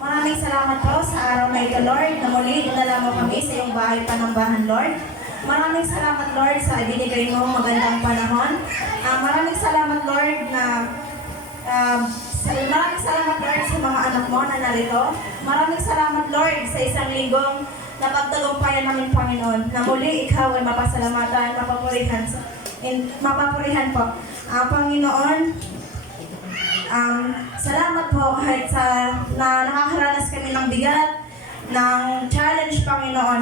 Maraming salamat po sa araw na ito, Lord, na muli dinala mo kami sa iyong bahay panambahan, Lord. Maraming salamat, Lord, sa ibinigay mo magandang panahon. Maraming salamat, Lord, maraming salamat, Lord, sa mga anak mo na narito. Maraming salamat, Lord, sa isang linggong na pagtagumpayan namin, Panginoon, na muli ikaw ay mapasalamatan, mapapurihan po. Panginoon, salamat po kahit na nakakaranas kami ng bigat, ng challenge, Panginoon.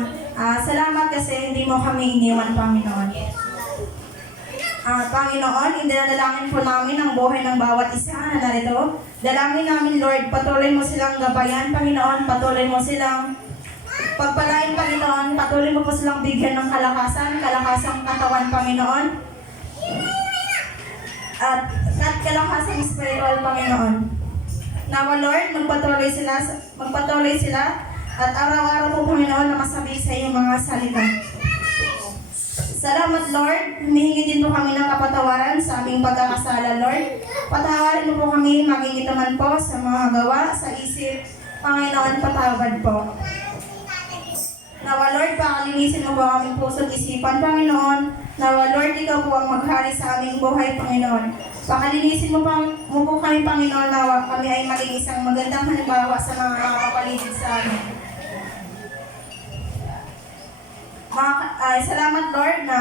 Salamat kasi hindi mo kami iniwan, Panginoon. Panginoon, indalangin po namin ang buhay ng bawat isa na narito. Dalangin namin, Lord, patuloy mo silang gabayan, Panginoon, patuloy mo silang pagpalain, Panginoon, patuloy mo po silang bigyan ng kalakasang katawan, Panginoon. At kalakasang spiritual, Panginoon. Nawa, Lord, magpatuloy sila at araw-araw po, Panginoon, na masabi sa iyong mga salita. Salamat, Lord. Humihingi din po kami ng kapatawaran sa aming pagkakasala, Lord. Patawarin mo po kami, maging ito man po sa mga gawa, sa isip, Panginoon, patawad po. Nawa, Lord, pakalinisin mo po ang aming puso't isipan, Panginoon. Nawa, Lord, ikaw po ang maghari sa aming buhay, Panginoon. Pakalinisin mo po kami, Panginoon, nawa kami ay maging isang magandang halimbawa sa mga nakakapaligid sa amin. Salamat, Lord, na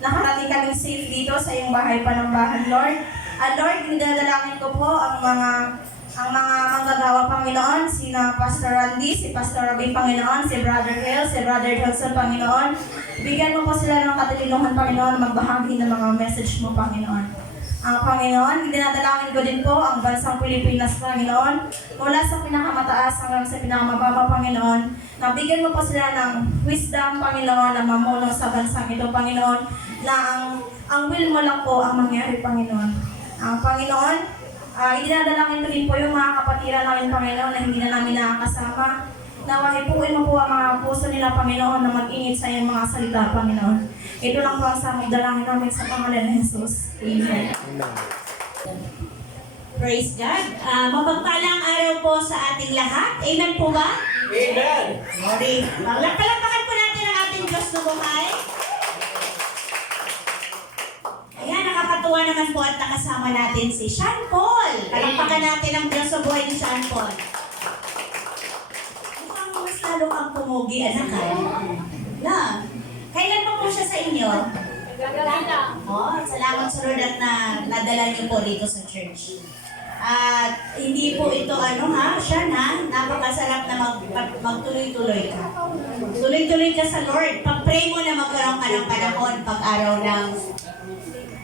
nakarating kami safe dito sa iyong bahay panambahan, Lord. At Lord, dinadalangin ko po ang mga manggagawa, Panginoon, sina Pastor Randy, si Pastor Robin, Panginoon, si Brother Hill, si Brother Johnson, Panginoon. Bigyan mo po sila ng katalinuhan, Panginoon, magbahagi ng mga message mo, Panginoon. Panginoon, dinadalangin ko din po ang bansang Pilipinas, Panginoon, mula sa pinakamataas hanggang sa pinakamababa, Panginoon. Nabigyan mo po sila ng wisdom, Panginoon, na mamulong sa bansang ito, Panginoon, na ang will mo lang po ang mangyari, Panginoon. Panginoon, idinadalangin ko din po yung mga kapatiran namin, Panginoon, na hindi na namin nakakasama. Nawa, ipuin mo po ang mga puso nila, Panginoon, na mag-init sa iyong mga salita, Panginoon. Ito lang po ang samig dalangin namin sa pangalan ng Jesus. Amen. Praise God. Mapagpalang araw po sa ating lahat. Amen po ba? Amen. Sorry. Palakpakan po natin ang ating Diyos na buhay. Ayan, nakakatuwa naman po at nakasama natin si Sean Paul. Palakpakan natin ang Diyos sa buhay ni Sean Paul. Mukhang mas lalo kang pumugi, anak ka. Na. Kailan pa po siya sa inyo? Salamat sa Lord at nadala niyo po dito sa church. At hindi po ito Sean napakasarap na magtuloy-tuloy ka. Tuloy-tuloy ka sa Lord. Pag-pray mo na magkaroon ka ng panahon pag-araw ng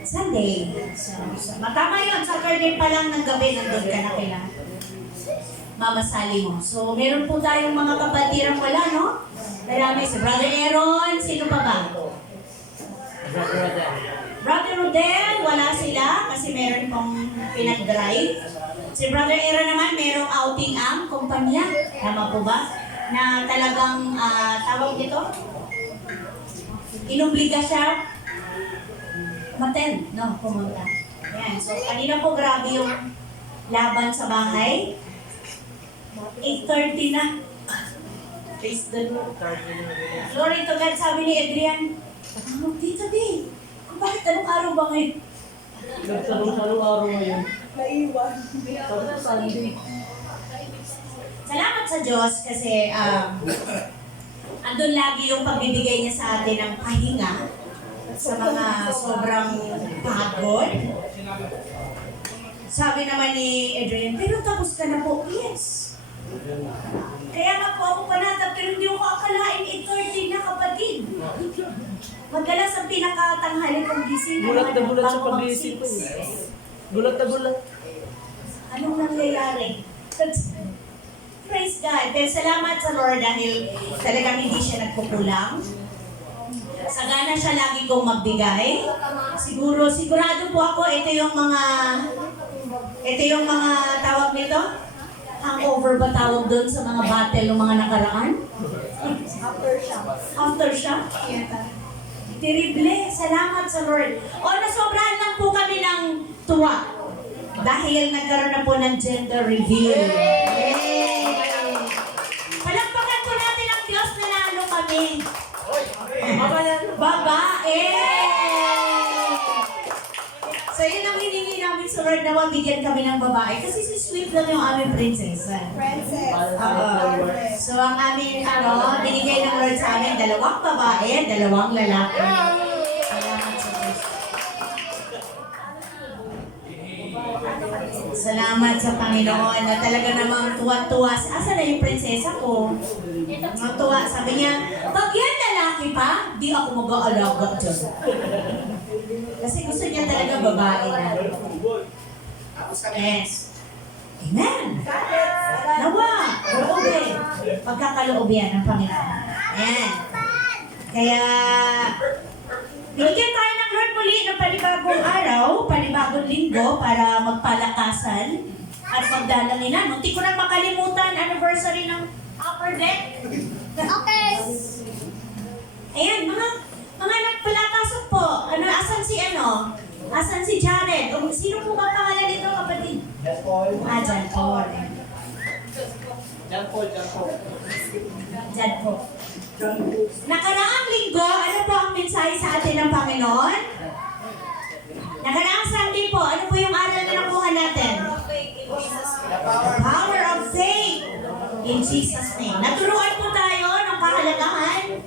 Sunday. So, matama yun, Saturday pa lang ng gabi, nandun ka na kailan. Mama Sally mo. So, meron po tayong mga kabatirang wala, no? Marami si Brother Aaron, sino pa ba? Brother Rodel, wala sila kasi meron pong pinag-drive. Si Brother Aaron naman, merong outing ang kumpanya. Tama po ba? Na talagang, tawag dito? Inubliga siya pumunta. Ayan. So, kanina po grabe yung laban sa bahay. 8:30 na. Praise the Lord. Glory to God, sabi ni Adrian, dito di. Bakit anong araw ba ngayon? Nagtanong araw ngayon. Naiwan. Sunday. Salamat sa Diyos kasi andun lagi yung pagbibigay niya sa atin ng pahinga sa mga sobrang pagod. Sabi naman ni Adrian, pero tapos ka na po. Yes. Kaya nga po ako panatag, pero hindi ko akalain 8:30 na, kapatid. Madalas ang pinakatanghali kong gising. Gulat na gulat sa pag-iisip ko eh. Gulat na gulat. Anong nangyayari? Praise God. Pero salamat sa Lord dahil talagang hindi siya nagkukulang. Sagana siya lagi kong magbigay. Sigurado po ako, ito yung mga tawag nito. Hangover ba tawag doon sa mga battle ng mga nakaraan? Aftershock? Terrible. Salamat sa Lord. Nasobrahan lang po kami ng tuwa. Dahil nagkaroon na po ng gender reveal. Yay! So Lord, nawa bigyan kami ng babae. Kasi si sweet lang yung aming prinsesa. So ang aming, binigay ng Lord sa amin, 2 babae, 2 lalaki. Salamat sa Diyos. Salamat sa Panginoon na talaga namang tuwa-tuwa. Asa na yung prinsesa ko? Tuwa. Sabi niya, pag yan lalaki pa, di ako mag-aalaga dyan. Kasi gusto niya talaga babae na. Yes. Amen. Nawa. Loobin. Pagkakaloob yan ng Panginoon. Ayan. Kaya, binigyan tayo ng Lord muli ng panibagong araw, panibagong linggo para magpalakasan at magdalaginan. Munti ko na makalimutan, anniversary ng Upper Deck. Okay. Ayan, mga nagpalakasan po. Asan si Jared? O, sino po ba pangalan nito, kapatid? John Paul. John Paul. John Paul. John Paul. Nakaraang linggo, ano po ang mensahe sa atin ng Panginoon? Nakaraang Sunday po, ano po yung aral na nakuha natin? The power of faith in Jesus' name. Naturuan po tayo ng kahalagahan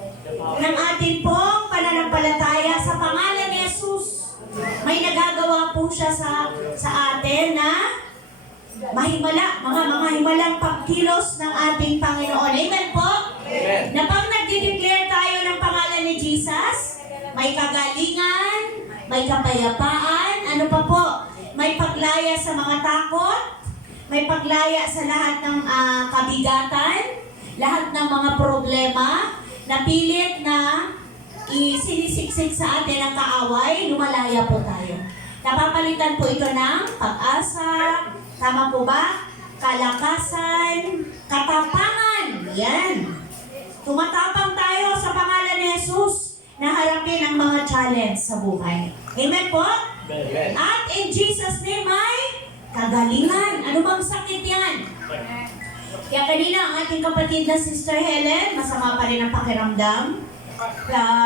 ng ating pong pananampalataya sa pangalan ni Jesus. May nagagawa po siya sa atin na mga himalang pagkilos ng ating Panginoon. Amen po? Amen. Na pag nagde-declare tayo ng pangalan ni Jesus, may kagalingan, may kapayapaan, ano pa po? May paglaya sa mga takot, may paglaya sa lahat ng kabigatan, lahat ng mga problema, na pilit na isinisiksik sa atin ang kaaway, lumalaya po tayo. Napapalitan po ito ng pag-asa, tama po ba? Kalakasan, katapangan. Yan. Tumatapang tayo sa pangalan ni Jesus na harapin ang mga challenge sa buhay. Amen po? Amen. At in Jesus' name ay kagalingan. Ano bang sakit yan? Kaya kanina ang ating kapatid na Sister Helen, masama pa rin ang pakiramdam.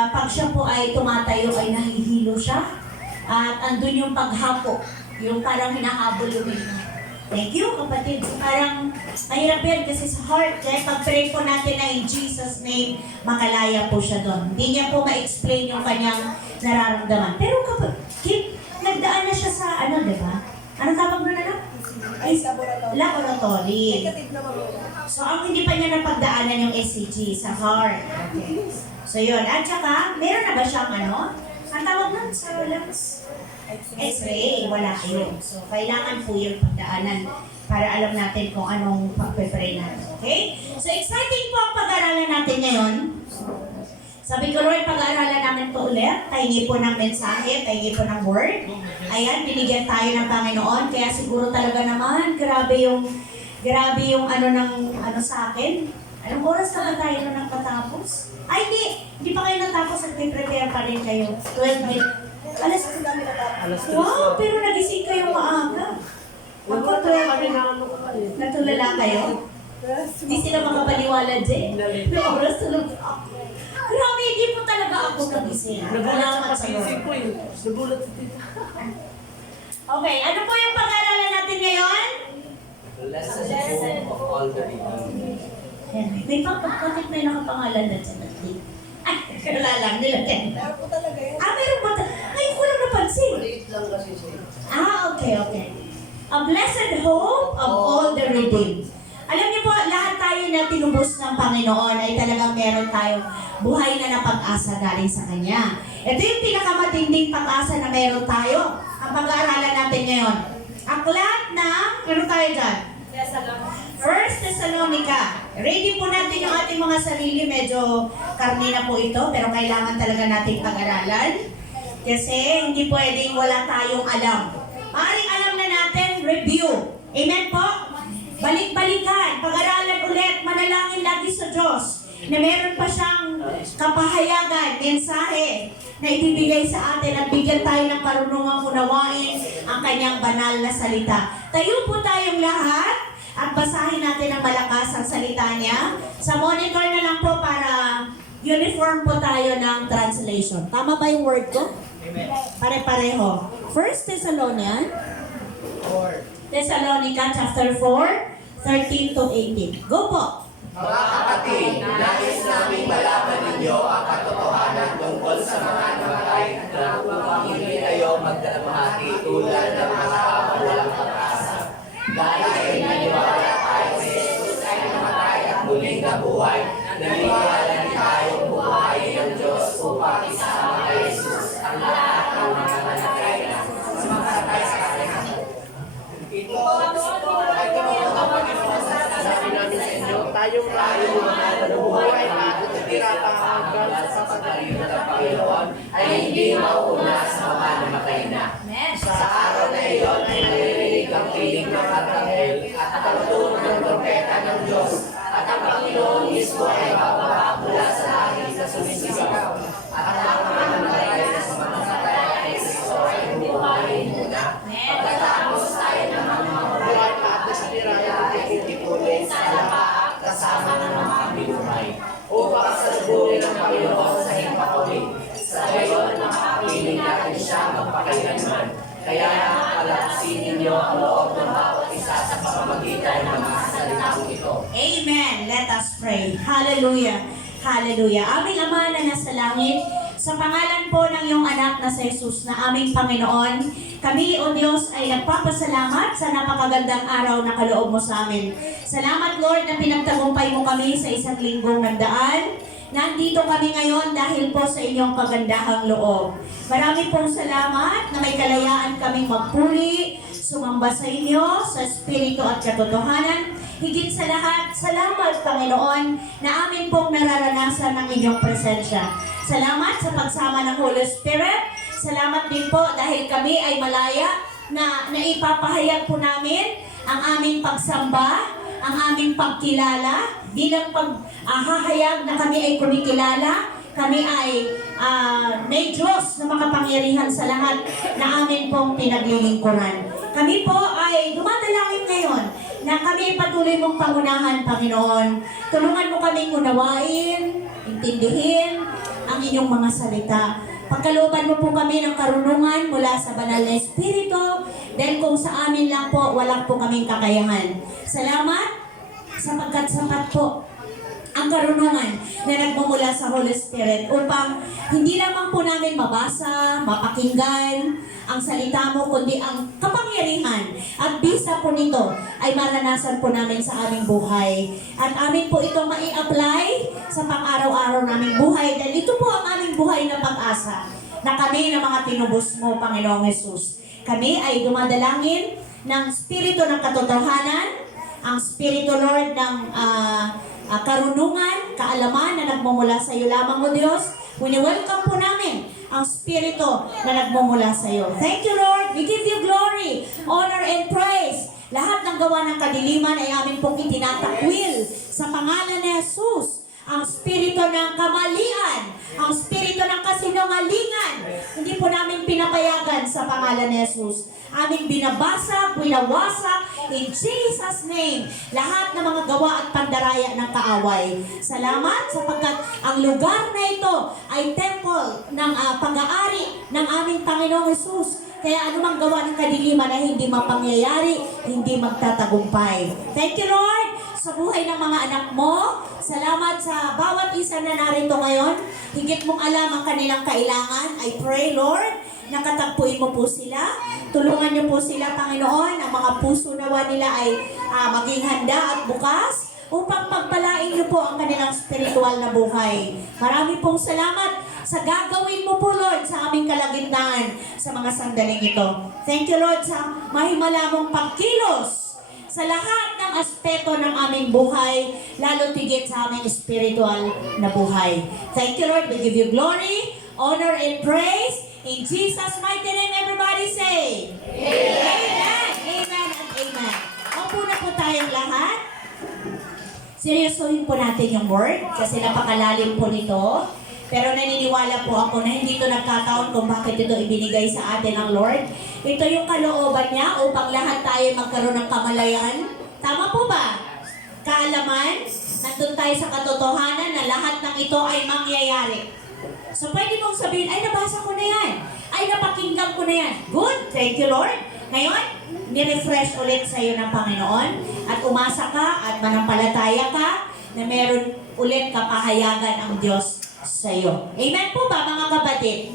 Pag siya po ay tumatayo ay nahihilo siya. At andun yung paghapo, yung parang hinahabol yung hininga. Thank you, kapatid. Parang mahirap yan kasi sa heart. Kaya pag-pray po natin na in Jesus' name, makalaya po siya doon. Hindi niya po ma-explain yung kanyang nararamdaman. Pero kapatid, nagdaan na siya sa di ba? Anong tawag na lang? Laboratory. So, ang hindi pa niya napagdaanan yung ECG sa heart. Okay. So, yun. At saka, meron na ba siyang ang tawag nun sa lungs? X-ray. Wala yun. So, kailangan po yung pagdaanan para alam natin kung anong pag-pray natin. Okay? So, exciting po ang pag-aralan natin ngayon. Sabi ko, Lord, pag-aaralan namin ito ulit. Tahingi po ng mensahe, tahingi po ng word. Ayan, binigyan tayo ng Panginoon. Kaya siguro talaga naman, grabe yung sa akin. Anong oras na ba tayo nung nagpatapos? Ay, hindi pa kayo natapos at may prepare pa rin kayo. 12 minutes. Alas 3. Wow, pero nagising kayo maaga. Ako, 12. Natulala kayo? Hindi sila makapaniwala dyan. May oras tulog ako. Grabe, hindi po talaga ako nagising. Salamat sa Lord. Nagulat si Tita. Okay, ano po yung pag-aaralan natin ngayon? Lesson of all the redeemed. May bakit may nakapangalan na dyan at di? Ay, wala lang nila dyan. Meron po talaga yan. Meron ba? Ngayon ko lang napansin. lang kasi siya. Okay. A blessed hope of all the redeemed. Alam niyo po, lahat tayo na tinubos ng Panginoon ay talagang meron tayong buhay na napag-asa galing sa Kanya. Ito yung pinakamatinding pag-asa na meron tayo. Ang pag-aaralan natin ngayon. Aklat ng, ano tayo dyan? First Thessalonica. Ready po natin yung ating mga sarili. Medyo karni na po ito, pero kailangan talaga nating pag-aralan. Kasi hindi pwedeng wala tayong alam. Maaaring alam na natin, review. Amen po? Balik-balikan, pag-aralan ulit, manalangin lagi sa Diyos na meron pa siyang kapahayagan, mensahe na ibibigay sa atin at bigyan tayo ng karunungang unawain ang kanyang banal na salita. Tayo po tayong lahat at basahin natin ang malakas ang salita niya. Sa monitor na lang po para uniform po tayo ng translation. Tama ba yung word ko? Pare-pareho. First Thessalonians Thessalonica chapter 4, 13 to 18. Go po! Mga kapatid, nais naming malaman ninyo ang katotohanan tungkol sa mga namatay na upang hindi kayo magdalamhati tulad ng mga walang pag-asa. Dahil naniwala tayo si Jesus ay namatay at muling nabuhay, naniniwala din tayong buhayin ng Diyos upang isama kay Jesus ang lahat ng mga namatay na sumamatay sa kanya. Ito ay katotohanan ng Panginoon. Sabi namin sa inyo, tayong mga nabubuhay at natitira pa hanggang sa Pagkalimutan ng Panginoon ay hindi mauuna sa mga namatay na. Sa araw na iyon ay naririnig ang piling ng arkanghel at ang tunog ng trompeta ng Diyos at ang Panginoon mismo ay bababa mula sa langit na sumisigaw at ang mga namatay na sumamatay ay Kristo ay bubuhayin muna. Pagkatapos tayo ng mga buhay at natitira ay ipunin sa lahat kasama ng mga binuhay upang salubungin ng Panginoon sa himpapawid. Sa gayon, makapiling natin siya magpakailanman. Kaya palakasin ninyo ang loob ng bawat isa sa pamamagitan ng mga salitang ito. Amen. Let us pray. Hallelujah. Hallelujah. Aming Ama na nasa langit, sa pangalan po ng iyong anak na si Jesus na aming Panginoon, kami, O Diyos, ay nagpapasalamat sa napakagandang araw na kaloob mo sa amin. Salamat, Lord, na pinagtagumpay mo kami sa isang linggong nagdaan. Nandito kami ngayon dahil po sa inyong kagandahang loob. Marami pong salamat na may kalayaan kaming magpuri, sumamba sa inyo, sa Espiritu at katotohanan. Higit sa lahat, salamat, Panginoon, na amin pong nararanasan ng inyong presensya. Salamat sa pagsama ng Holy Spirit. Salamat din po dahil kami ay malaya na naipapahayag po namin ang aming pagsamba, ang aming pagkilala, bilang paghahayag na kami ay kumikilala, kami ay may Diyos na makapangyarihan sa lahat na amin pong pinaglilingkuran. Kami po ay dumadalangin ngayon na kami patuloy mong pangunahan, Panginoon. Tulungan mo kaming unawain, intindihin ang inyong mga salita. Pagkalooban mo po kami ng karunungan mula sa banal na Espiritu, dahil kung sa amin lang po, wala po kaming kakayahan. Salamat sapagkat sapat po ang karunungan na nagmumula sa Holy Spirit upang hindi lamang po namin mabasa, mapakinggan ang salita mo, kundi ang kapangyarihan at bisa po nito ay maranasan po namin sa aming buhay. At amin po itong mai-apply sa pang-araw-araw naming buhay dahil ito po ang aming buhay na pag-asa na kami na mga tinubos mo, Panginoong Jesus. Kami ay dumadalangin ng Espiritu ng katotohanan, ang Espiritu, Lord, ng karunungan, kaalaman na nagmumula sa iyo lamang, O Diyos. Wini-welcome po namin ang Espiritu na nagmumula sa iyo. Thank you, Lord. We give you glory, honor, and praise. Lahat ng gawa ng kadiliman ay amin pong itinatakwil sa pangalan ni Jesus. Ang spirito ng kamalian, ang spirito ng kasinungalingan, hindi po namin pinapayagan sa pangalan ni Jesus. Aming binabasag, binawasak, in Jesus' name, lahat ng mga gawa at pandaraya ng kaaway. Salamat sapagkat ang lugar na ito ay temple ng pag-aari ng aming Panginoong Jesus. Kaya anumang gawa ng kadiliman na hindi mapangyayari, hindi magtatagumpay. Thank you, Lord, sa buhay ng mga anak mo. Salamat sa bawat isa na narito ngayon. Higit mong alam ang kanilang kailangan. I pray, Lord, nakatagpuin mo po sila. Tulungan niyo po sila, Panginoon. Ang mga puso nawa nila ay maging handa at bukas upang pagpalain niyo po ang kanilang spiritual na buhay. Marami pong salamat sa gagawin mo po, Lord, sa aming kalagitnaan sa mga sandaling ito. Thank you, Lord, sa mahimala mong pagkilos sa lahat ng aspeto ng aming buhay, lalo tigit sa aming spiritual na buhay. Thank you, Lord. We give you glory, honor, and praise. In Jesus' mighty name, everybody say, Amen. Amen and amen. Opo na po tayong lahat. Seryosohin po natin yung word kasi napakalalim po nito. Pero naniniwala po ako na hindi ito nagkataon kung bakit ito ibinigay sa atin ng Lord. Ito yung kalooban niya upang lahat tayo magkaroon ng kamalayan. Tama po ba? Kaalaman, nandun tayo sa katotohanan na lahat ng ito ay mangyayari. So pwede mong sabihin, ay nabasa ko na yan. Ay napakinggan ko na yan. Good, thank you Lord. Ngayon, nirefresh ulit sa iyo ng Panginoon at umasa ka at manampalataya ka na meron ulit kapahayagan ang Diyos sa iyo. Amen po ba mga kapatid?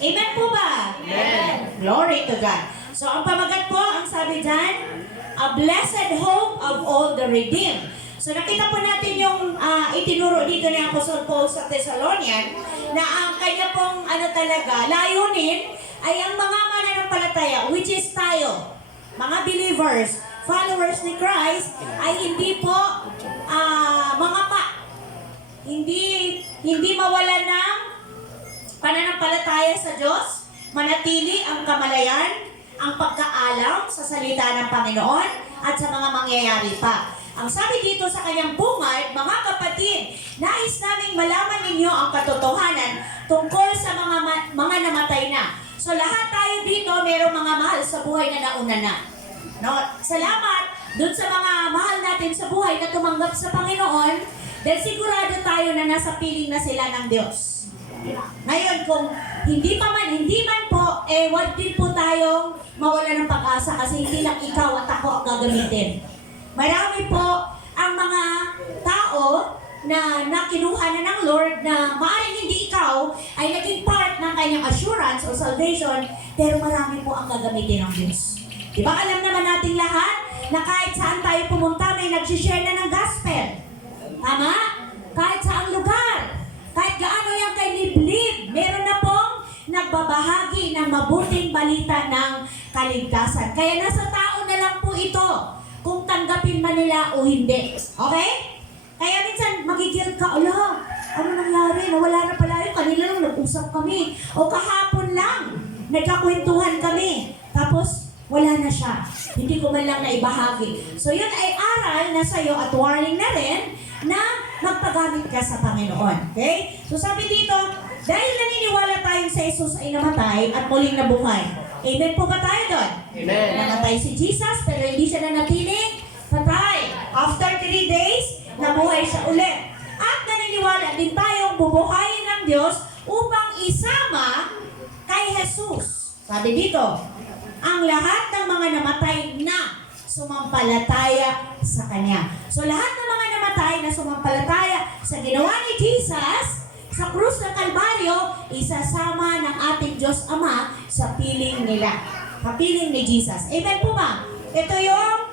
Amen po ba? Amen. Glory to God. So ang pamagat po, ang sabi dyan, a blessed hope of all the redeemed. So nakita po natin yung itinuro dito ni Apostle Paul sa Thessalonian na ang kanya pong layunin ay ang mga mananampalataya, which is tayo, mga believers, followers ni Christ, ay hindi po hindi mawalan ng pananampalataya sa Diyos, manatili ang kamalayan, ang pagkaalam sa salita ng Panginoon at sa mga mangyayari pa. Ang sabi dito sa kanyang bungad, mga kapatid, nais naming malaman ninyo ang katotohanan tungkol sa mga namatay na. So lahat tayo dito, mayroong mga mahal sa buhay na nauna na. No? Salamat dun sa mga mahal natin sa buhay na tumanggap sa Panginoon dahil sigurado tayo na nasa piling na sila ng Diyos. Ngayon, kung hindi man po, wag din po tayong mawala ng pag-asa kasi hindi lang ikaw at ako ang gagamitin. Marami po ang mga tao na nakinuha na ng Lord na maaaring hindi ikaw ay naging part ng kanyang assurance o salvation, pero marami po ang gagamitin ng Diyos. Diba alam naman nating lahat na kahit saan tayo pumunta may nagsishare na ng gospel. Tama? Kahit saang lugar, kahit gaano yung kay liblib, meron na pong nagbabahagi ng mabuting balita ng kaligtasan. Kaya nasa tao na lang po ito kung tanggapin man nila o hindi. Okay? Kaya minsan magigil ka, ala, ano nangyari? Nawala na pala yun. Kanila lang nag-usap kami. O kahapon lang, nagkakwentuhan kami. Tapos, wala na siya. Hindi ko man lang naibahagi. So yun ay aral na sa'yo at warning na rin na magpagamit ka sa Panginoon. Okay? So sabi dito, dahil naniniwala tayong sa Jesus ay namatay at muling nabuhay. Amen po ba tayo doon? Amen. Namatay si Jesus pero hindi siya nanatiling patay. After 3 days, nabuhay siya ulit. At naniniwala din tayong bubuhayin ng Diyos upang isama kay Jesus. Sabi dito, ang lahat ng mga namatay na sumampalataya sa Kanya. So lahat ng mga namatay na sumampalataya sa ginawa ni Jesus sa krus ng Kalbaryo, isasama ng ating Diyos Ama sa piling nila. Kapiling ni Jesus. Amen po ba? Ito yung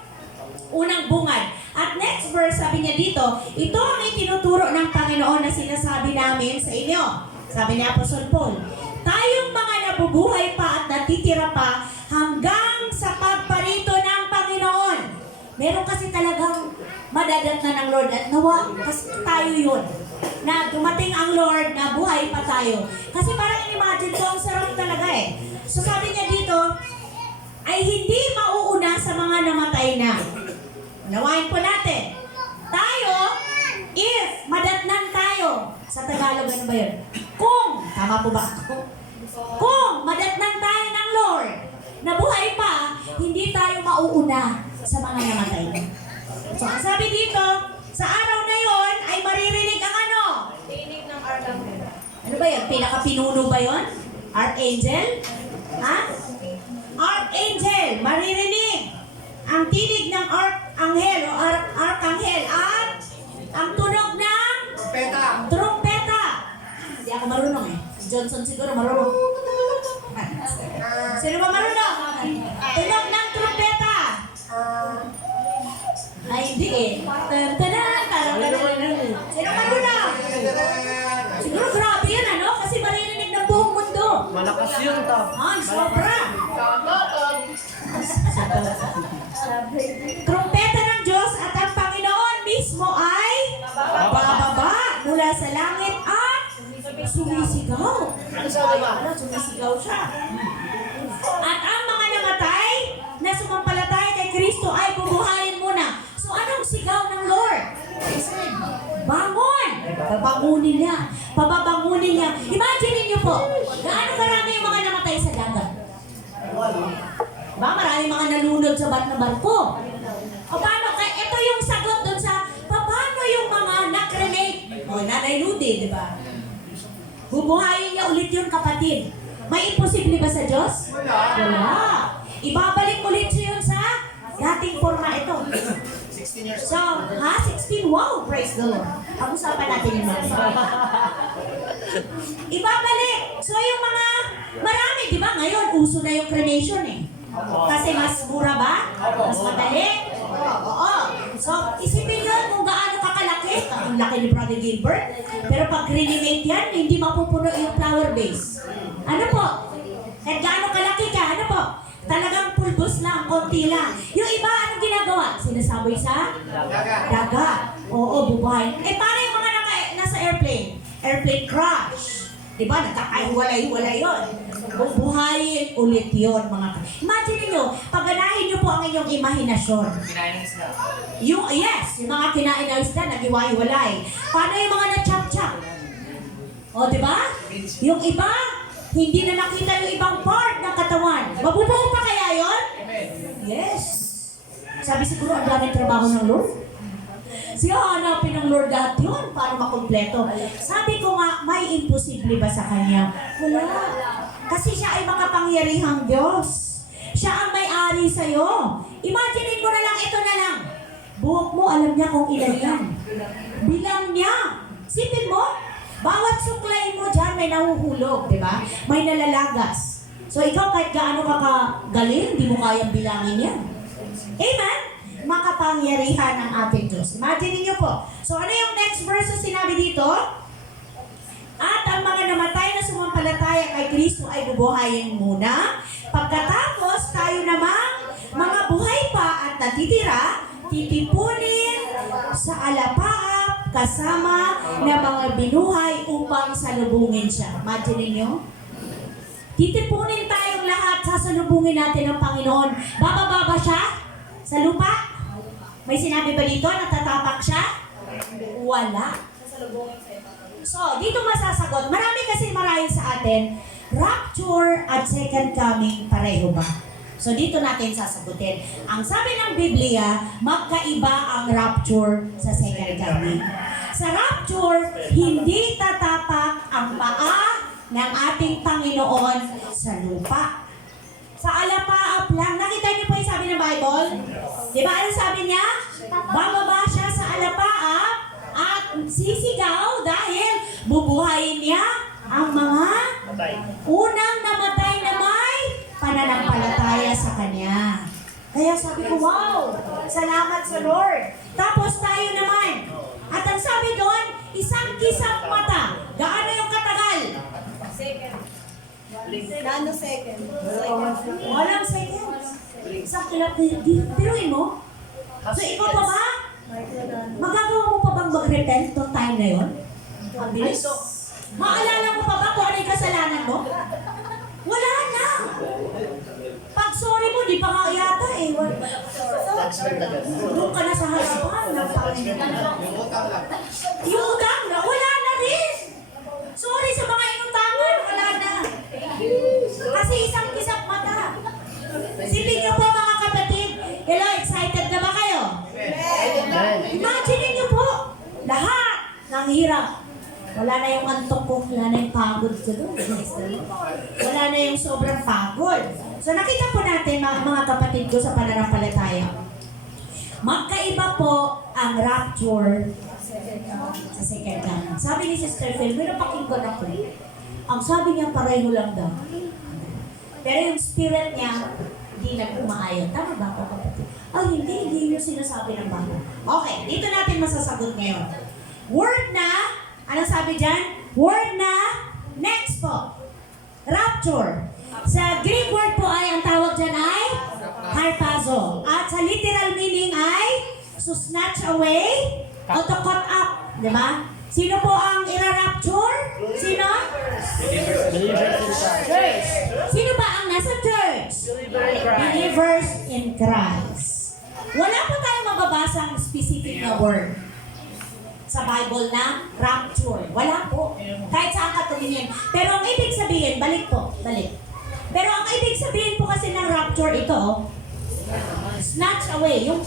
unang bungad. At next verse, sabi niya dito, ito ang itinuturo ng Panginoon na sinasabi namin sa inyo. Sabi ni Apostle Paul, tayong mga nabubuhay pa at natitira pa hanggang sa pagparito ng Panginoon. Meron kasi talagang madadatnan ng Lord at nawa, kasi tayo yun. Na dumating ang Lord na buhay pa tayo. Kasi parang in-imagine ko, ang sarap talaga eh. So sabi niya dito, ay hindi mauuna sa mga namatay na. Unawain po natin. Tayo, if madatnan tayo, sa Tagalog ano ba yun? Kung, tama po ba ako? Kung madatnan tayo ng Lord, na buhay pa, hindi tayo mauuna sa mga namatay na. So ang sabi dito, sa araw na yon ay maririnig ang ano? Tinig ng Archangel. Ano ba yun? Pinaka-pinuno ba yun? Archangel? Ha? Archangel, maririnig ang tinig ng Archangel o Archangel at ang tunog ng trumpeta. Hindi ako marunong eh. Johnson siguro marunong. Sino ba marunong? Tunog ng trumpeta. Ay, hindi eh. Sino marunong? Siguro grabe yan ano? Kasi maririnig ng buong mundo. Malakas yun to. Ay, sobra. Trumpeta ng Diyos at ang Panginoon mismo ay bababa mula sa langit at sumisigaw. Ano sabi ba? Sumisigaw siya. At ang mga namatay na sumampalataya kay Kristo ay bubuhayin muna. So anong sigaw ng Lord? Bangon! Pabangunin niya. Pababangunin niya. Imagine niyo po, gaano karami yung mga namatay sa dagat? Ba, maraming mga nalunod sa barko. O paano? Ito yung sagot dun sa paano yung mga nakremate. O, Nanay Ludi, di ba? Bubuhayin niya ulit yung kapatid. May imposible ba sa Diyos? Wala. Ibabalik ulit yun sa dating forma ito. 16 years So, 16? Wow, praise the Lord. Pag-usapan natin yung mga. Ibabalik. So, yung mga, marami, di ba? Ngayon, uso na yung cremation eh. Kasi mas mura ba? Mas madali? Oo. So, isipin nyo kung gaano kakalaki. Ang laki ni Brother Gilbert. Pero pag cremate yan, hindi mapupuno yung flower base. Ano po? Kahit gaano kalaki ka, ano po? Talagang pulbos lang, konti lang. Yung iba, anong ginagawa? Sinasaboy sa dagat. Oo, bubuhay. Paano yung mga nasa airplane? Airplane crash. Diba? Nagkakahiwalay-hiwalay yun. Bubuhayin ulit yun, mga Imagine niyo, pagganahin niyo po ang inyong imahinasyon. Yung mga kinain na isda, nag-iwalay. Paano yung mga na-chop-chop? O, diba? Yung iba, hindi na nakita yung ibang part ng katawan. Mabubuo pa kaya yun? Yes. Sabi siguro, ang daming trabaho ng Lord. Siya hanapin ng Lord lahat yun para makumpleto. Sabi ko nga, may imposible ba sa Kanya? Wala. Kasi siya ay makapangyarihang Diyos. Siya ang may-ari sa'yo. Imagine mo na lang, ito na lang. Buhok mo, alam niya kung ilan yan. Bilang niya. Sipin mo, bawat suklay mo dyan may nahuhulog, di ba? May nalalagas. So ikaw kahit gaano ka kagaling, hindi mo kayang bilangin yan. Amen? Makapangyarihan ng ating Diyos. Imagine niyo po. So ano yung next verse na sinabi dito? At ang mga namatay na sumampalataya kay Kristo ay bubuhayin muna. Pagkatapos tayo namang mga buhay pa at natitira, titipunin sa alapaap kasama na mga binuhay upang salubungin siya. Imagine niyo? Titipunin tayong lahat, sasalubungin natin ng Panginoon. Bababa ba siya sa lupa? May sinabi ba dito na tatapak siya? Wala. So, dito masasagot. Marami kasi marahil sa atin, rapture at second coming pareho ba? So, dito natin sasagutin. Ang sabi ng Biblia, magkaiba ang rapture sa second coming. Sa rapture, hindi tatapak ang paa ng ating Panginoon sa lupa. Sa alapaap lang. Nakita niyo po yung sabi ng Bible? Di ba ano sabi niya? Bababa siya sa alapaap at sisigaw dahil bubuhayin niya ang mga unang namatay na may pananampalataya sa Kanya. Kaya sabi ko, wow! Salamat sa Lord! Tapos tayo naman. At ang sabi doon, isang kisang mata. Gaano yung katagal? Nanosecond. Walang seconds. Isang piruin mo? So ikaw pa ba? Magagawa mo pa bang mag-repent to time na yun? Ang bilis. Maalala mo pa ba kung ano yung kasalanan mo? Wala na. Pag sorry mo, di pa nga yata eh. Doon ka na sa harapan ng Panginoon. Yung utang na, wala na rin. Sorry sa mga inutangan, wala na. Kasi isang kisap mata. Sipin niyo po mga kapatid. Hello, excited na ba kayo? Imagine niyo po, lahat ng hirap. Wala na yung antok ko, wala na yung pagod ko doon. Wala na yung sobrang pagod. So nakita po natin mga kapatid ko sa pananampalataya. Magkaiba po ang rapture sa second coming. Sabi ni Sister Phil, may napakinggan ako. Ang sabi niya, pareho lang daw. Pero yung spirit niya, hindi nag-umaayon. Tama ba ako, kapatid? Hindi yung sinasabi ng Bible. Okay, dito natin masasagot ngayon. Word na, anong sabi dyan? Word na, next po. Rapture. Sa Greek word po ay, ang tawag dyan ay harpazo. At sa literal meaning ay to snatch away o to cut up. Diba? Sino po ang ira-rapture? Sino? Church. Sino ba ang nasa church? Believers in Christ. Wala po tayong mababasang specific na word sa Bible na rapture. Wala po. Kahit saan ka tumingin. Pero ang ibig sabihin, balik po, balik. Pero ang ibig sabihin po kasi ng rapture ito, snatch away. Yung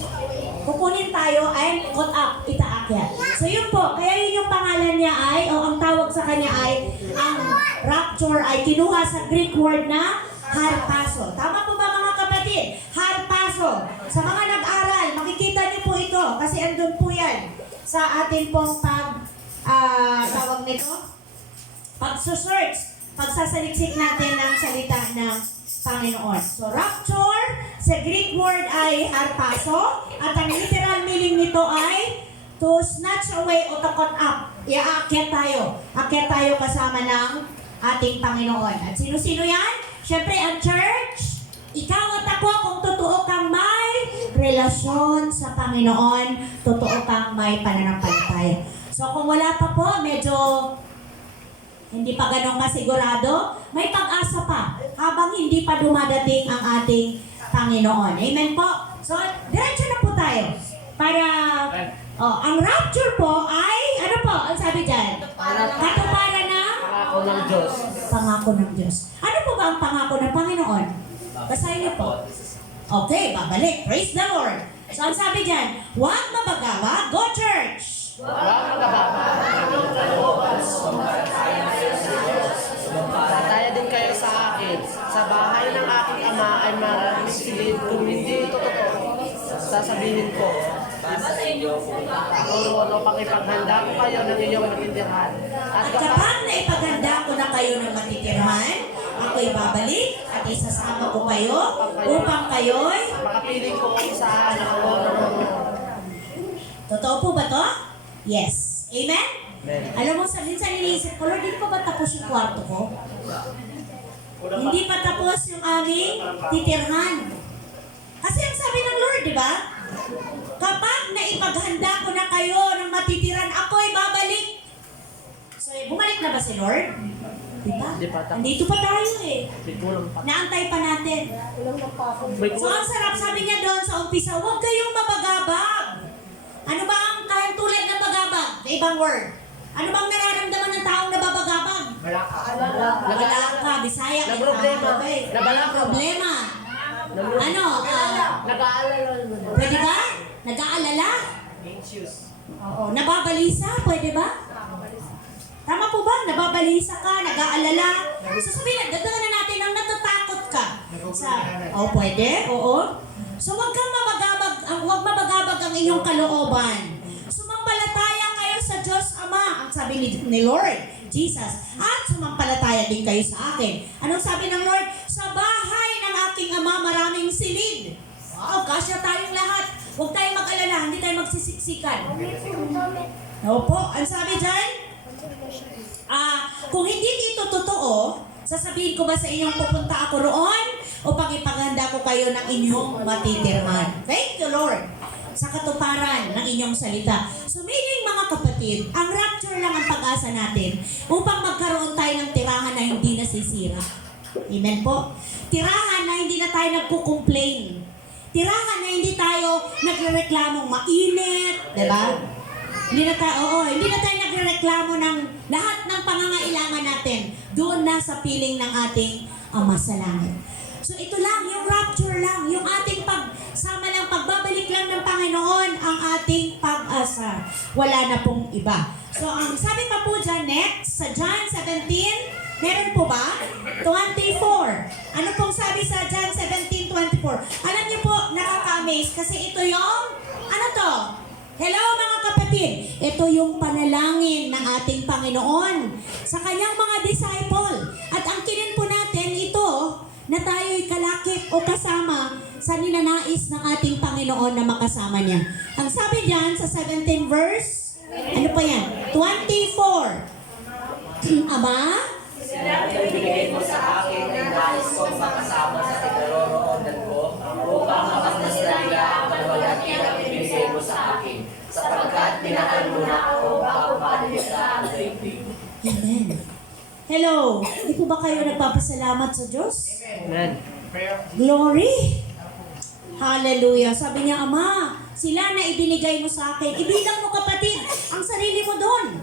kukunin tayo ay caught up, itaakyat. So yun po, kaya yun yung pangalan niya ay, o ang tawag sa kanya ay, ang rapture ay kinuha sa Greek word na harpazo. Tama po ba mga kapatid? Harpazo Sa mga nag-aral, makikita niyo po ito kasi andun po yan sa atin pong tawag nito, pagsusearch, pagsasaliksik natin ng salita ng Panginoon. So, rapture, sa Greek word ay harpaso, at ang literal meaning nito ay to snatch away o to cut up. Iaakyat tayo. Akyat tayo kasama ng ating Panginoon. At sino-sino yan? Siyempre, ang church. Ikaw at ako, kung totoo kang may relasyon sa Panginoon, totoo kang may pananampalataya. So kung wala pa po, medyo hindi pa ganun kasigurado, may pag-asa pa habang hindi pa dumadating ang ating Panginoon. Amen po? So, diretso na po tayo. Para, ang rapture po ay, ano po, ang sabi dyan? Katuparan ng Pangako ng Diyos. pangako ng Diyos. Ano po ba ang pangako ng Panginoon? Basahin niyo po. Okay, babalik. Praise the Lord. So, ang sabi dyan, huwag mabagawa, go church! Huwag magababa. Palataya din kayo sa akin. Sa bahay ng aking ama ay maraming silid. Kung hindi ito totoo, sasabihin ko. Turuan o pakipaghanda ko kayo ng iyong matindihan. At kapag naipaganda ko na kayo ng matitirhan, ako'y babalik at isasama ko kayo upang kayo'y... makapiling ko kung saan ako. Totoo po ba to? Yes. Amen? Alam mo, minsan iniisip ko, Lord, hindi pa ba tapos yung kwarto ko? Hindi pa tapos yung aming titirhan. Kasi ang sabi ng Lord, di ba? Kapag naipaghanda ko na kayo ng matitiran, ako'y babalik. So, bumalik na ba si Lord? Di ba? Di pa tapos. Andito pa tayo eh. Di kulang pa. Naantay pa natin. May So, ang sarap sabi niya doon sa umpisa, huwag kayong mabagabag. Ano ba ang tulad ng bagabag? Sa ibang word. Ano bang nararamdaman ng taong nababagabag? Wala ka, Bisaya. Na problema. Okay. Nabala ka. Problema. Ano? Nag-aalala naman. Pwede ba? Nag-aalala? Oo. Nababalisa? Pwede ba? Tama po ba? Nababalisa ka, nag-aalala. So sabihin, dagdagan na natin ang natatakot ka. Pwede? Oo. So huwag kang huwag mabagabag ang inyong kalooban. Sumampalataya kayo sa Diyos Ama, ang sabi ni Lord Jesus. At sumampalataya din kayo sa akin. Anong sabi ng Lord? Sa bahay ng aking Ama maraming silid. Wow, kasya tayong lahat. Huwag tayong mag-alala, hindi tayo magsisiksikan. Opo, ang sabi dyan? Kung hindi ito totoo, sasabihin ko ba sa inyong pupunta ako roon o pagipaghanda ko kayo ng inyong matitirhan? Thank you, Lord, sa katuparan ng inyong salita. So, meaning mga kapatid, ang rapture lang ang pag-asa natin upang magkaroon tayo ng tirahan na hindi nasisira. Amen po? Tirahan na hindi na tayo nagko-complain. Tirahan na hindi tayo nagre-reklamong mainit, diba? Hindi na tayo nagrereklamo ng lahat ng pangangailangan natin. Doon na sa piling ng ating Ama sa langit. So ito lang, yung rapture lang, yung ating pagsama lang, pagbabalik lang ng Panginoon, ang ating pag-asa. Wala na pong iba. So ang sabi pa po dyan next, sa John 17, meron po ba? 24. Ano pong sabi sa John 17:24? Alam niyo po, nakaka-amaze kasi ito yung, ano to? Hello mga kapatid, ito yung panalangin ng ating Panginoon sa kanyang mga disciple. At ang kinin po natin ito na tayo'y kalakip o kasama sa ninanais ng ating Panginoon na makasama niya. Ang sabi diyan sa 17 verse, ano pa yan? 24. Ama? Ibigay mo sa akin ay nais kong makasama sa kinaroroonan ko upang mapagmasdan nila ang kalwalhati na ibigay mo sa akin sapagkat minahal mo na ako bago palimutan ang daigdig. Amen. Hello. Hindi po ba kayo nagpapasalamat sa Diyos? Amen. Glory! Hallelujah. Sabi niya, Ama, sila na ibinigay mo sa akin. Ibilang mo kapatid, ang sarili mo doon.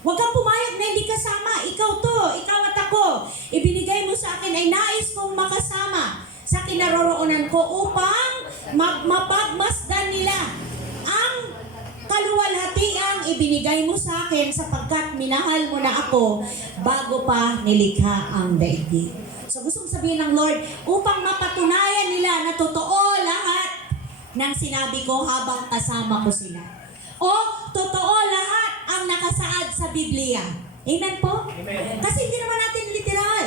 Huwag kang pumayag na hindi kasama. Ikaw to, ikaw at ako. Ibinigay mo sa akin ay nais kong makasama sa kinaroroonan ko upang mapagmasdan nila ang kaluwalhatiang ibinigay mo sa akin sapagkat minahal mo na ako bago pa nilikha ang daigdig. So gusto kong sabihin ng Lord, upang mapatunayan nila na totoo lahat ng sinabi ko habang kasama ko sila. O, totoo lahat ang nakasaad sa Biblia. Amen po? Kasi hindi naman natin literal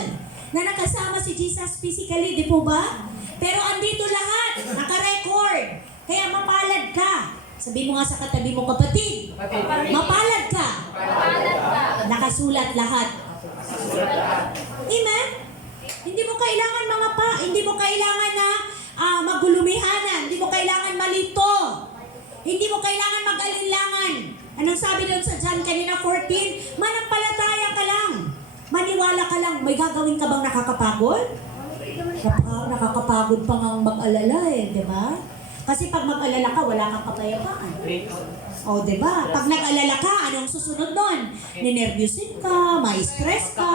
na nakasama si Jesus physically, di po ba? Pero andito lahat, naka-record. Kaya mapalad ka. Sabi mo nga sa katabi mo, kapatid, mapalad ka. Nakasulat lahat. Amen? Hindi mo kailangan mga pa, hindi mo kailangan na magulumihanan, hindi mo kailangan malito, hindi mo kailangan mag-alinlangan. Anong sabi doon sa John kanina 14? Manampalataya ka lang. Maniwala ka lang. May gagawin ka bang nakakapagod? Nakakapagod pa nga mag-alala di ba? Kasi pag mag-alala ka, wala kang kapayapaan. O, di ba? Pag nag-alala ka, anong susunod doon? Ninervyusin ka, may stress ka.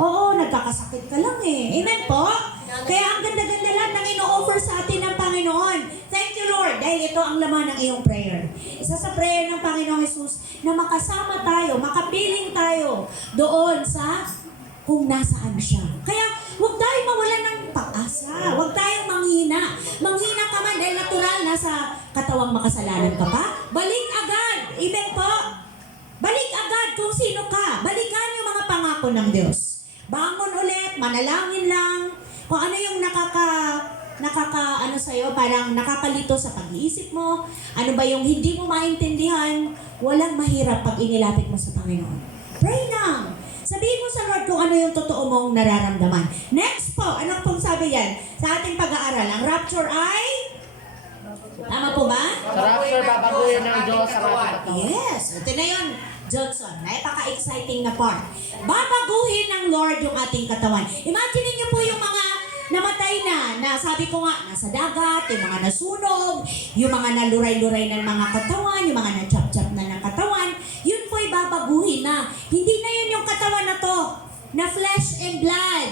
Oo, nagkakasakit ka lang Amen po? Kaya ang ganda-ganda lang ng ino-offer sa atin ng Panginoon. Thank you, Lord, dahil ito ang laman ng iyong prayer. Isa sa prayer ng Panginoong Jesus na makasama tayo, makapiling tayo doon sa kung nasaan siya. Kaya huwag tayong mawalan ng pag-asa. Huwag tayong manghina. Manghina ka man dahil natural na sa katawang makasalanan ka pa. Balik agad. Amen po? Balik agad kung sino ka. Balikan yung mga pangako ng Diyos. Bangon ulit, manalangin lang. Kung ano yung sa'yo, parang nakakalito sa pag-iisip mo. Ano ba yung hindi mo maintindihan? Walang mahirap pag inilapit mo sa Panginoon. Pray lang. Sabihin mo sa Lord kung ano yung totoo mong nararamdaman. Next po, ano pong sabi yan? Sa ating pag-aaral, ang rapture ay? Tama po ba? Sa rapture, babaguhin ng Diyos ang ating katawan. Yes, ito na yun, Johnson. Napaka-exciting na part. Babaguhin ng Lord yung ating katawan. Imagine niyo po yung mga namatay na sabi ko nga, nasa dagat, yung mga nasunog, yung mga naluray-luray ng mga katawan, yung mga na-chop-chop na ng katawan, yun po'y babaguhin na. Hindi na yun yung katawan na to, na flesh and blood.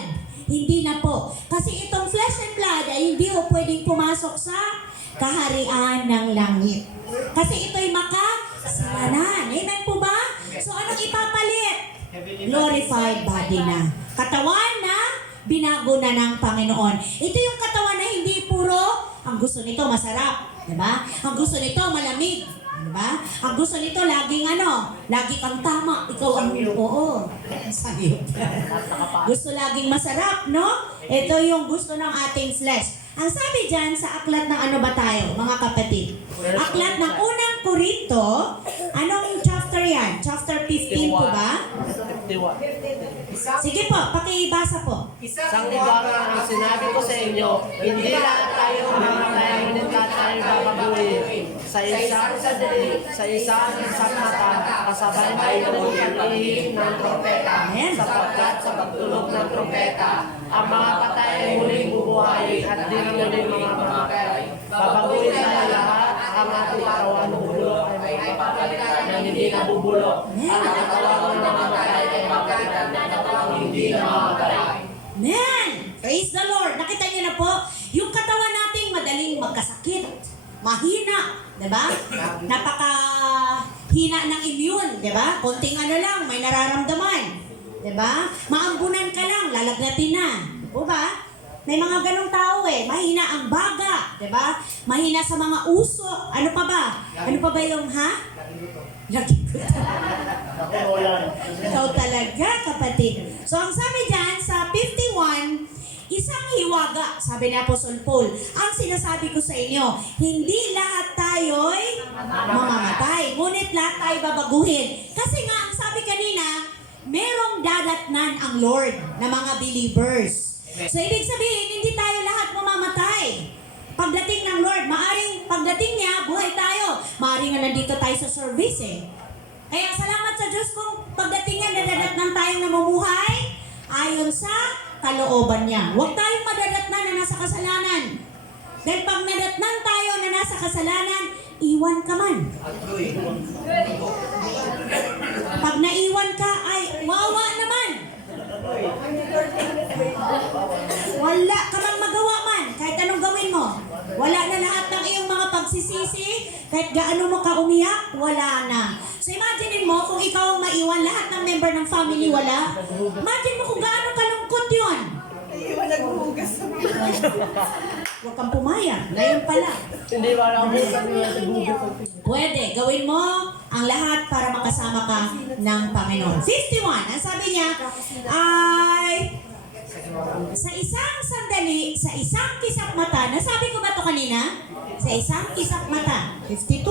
Hindi na po. Kasi itong flesh and blood ay hindi po pwedeng pumasok sa kaharian ng langit. Kasi ito'y makasalanan. Amen po ba? So anong ipapalit? Glorified body na. Katawan na binago na ng Panginoon. Ito yung katawan na hindi puro ang gusto nito masarap, di ba? Ang gusto nito malamig, di ba? Ang gusto nito laging lagi kang tama, ikaw ang sayop. Gusto laging masarap, no? Ito yung gusto ng ating flesh. Ang sabi dyan sa aklat ng ano ba tayo, mga kapatid? Aklat ng unang Korinto, anong chapter yan? Chapter 15 po ba? 51. Sige po, pakibasa po. Isang ibaga ang sinabi ko sa inyo, hindi lahat tayo mamatay, ngunit lahat tayo babaguhin. Sa isang mata, kasabay tayo ng pag-ihing ng trompeta. Sapagkat sa pagtunog ng trompeta, ang mga patay ay muling bubuhayin at di na muling mga mamatay. Babaguhin tayo lahat, ang ating katawan ng bulok ay may papalitan na hindi nabubulok. At ang katawan ng mamatay ay papalitan na hindi na mamatay. Amen! Praise the Lord! Nakita niyo na po, yung katawan nating madaling magkasakit, mahina, di ba? Napakahina ng immune, di ba? Konting lang, may nararamdaman, di ba? Maambunan ka lang, lalagnatin na. O ba? May mga ganong tao mahina ang baga, di ba? Mahina sa mga usok. Ano pa ba? Ano pa ba yung Lagigot. Ikaw talaga, kapatid. So, ang sabi dyan sa 51, isang hiwaga, sabi ni Apostol Paul, ang sinasabi ko sa inyo, hindi lahat tayo'y mamamatay, ngunit lahat tayo babaguhin. Kasi nga, ang sabi kanina, merong dadatnan ang Lord na mga believers. So, ibig sabihin, hindi tayo lahat mamamatay. Pagdating ng Lord, maaring pagdating niya, buhay tayo. Maaring nga nandito tayo sa service Kaya salamat sa Diyos kung pagdating niya, nadadatnan tayong namumuhay ayon sa kalooban niya. Huwag tayong madadatnan na nasa kasalanan. Dahil pag nadatnan tayo na nasa kasalanan, iwan ka man. Pag naiwan ka, ay wawa naman. Wala ka mang magawa man, kahit anong gawin mo. Wala na lahat ng iyong mga pagsisisi, kahit gaano mo ka umiyak, wala na. So imagine mo kung ikaw ang maiwan, lahat ng member ng family wala. Imagine mo kung gaano kalungkot yun. Huwag kang pumayag. Ngayon pala. Hindi ba lang po sa Pwede. Gawin mo ang lahat para makasama ka ng Panginoon. 51. Ang sabi niya ay sa isang sandali, sa isang kisap mata. Nasabi ko ba ito kanina? Sa isang kisap mata. 52.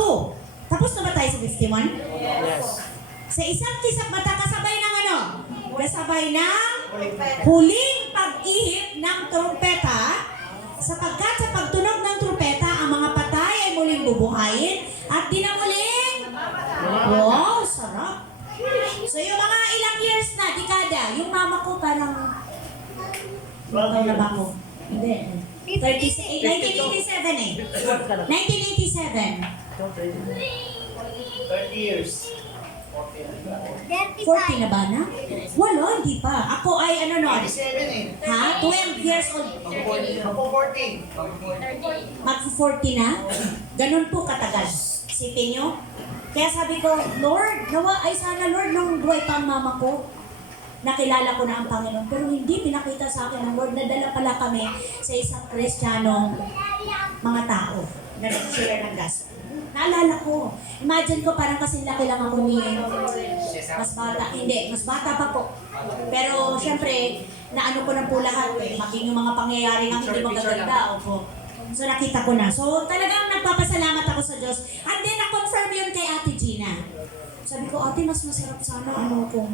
Tapos na ba tayo sa 51? Yes. Sa isang kisap mata, kasabay ng ano? Kasabay ng huling pag-ihip ng trumpeta, sapagkat sa pagtunog ng trumpeta, ang mga patay ay muling bubuhayin at di na muling. Wow, sarap. So yung mga ilang years na, dekada, yung mama ko parang, ikaw na ba ko? Hindi. 1987 eh. 1987. 30 years. 40 na ba na? Wala, hindi pa. Ako ay ano nun? 7 eh. Ha? 12 years old. Ako 14. Mag-40 na? Ganun po katagal. Isipin nyo? Kaya sabi ko, Lord, ay sana Lord, nung buhay pa ang mama ko, nakilala ko na ang Panginoon. Pero hindi pinakita sa akin ng Lord, nadala pala kami sa isang Kristiyanong mga tao na nag-share ng gospel. Naalala ko. Imagine ko parang kasing laki lang ako ni mas bata. Hindi, mas bata pa po. Pero syempre, naano ko na po lahat. Maging yung mga pangyayari nga hindi magaganda. Opo. So nakita ko na. So talagang nagpapasalamat ako sa Diyos. And then na-confirm yun kay Ate Gina. Sabi ko, ate, mas masarap sana kung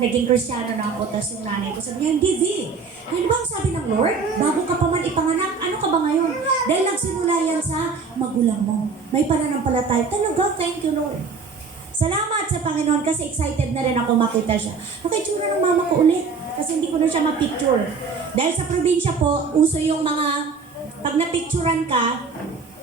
naging Kristiyano na ako, tapos yung nanay ko. Sabi niya, hindi, V. Ano ba ang sabi ng Lord? Bago ka pa man ipanganak, ano ka ba ngayon? Dahil nagsimula yan sa magulang mo. May pananampalataya. Talaga, thank you, Lord. Salamat sa Panginoon kasi excited na rin ako makita siya. Okay, tsura ng mama ko ulit. Kasi hindi ko na siya ma-picture. Dahil sa probinsya po, uso yung mga, pag na-picturean ka,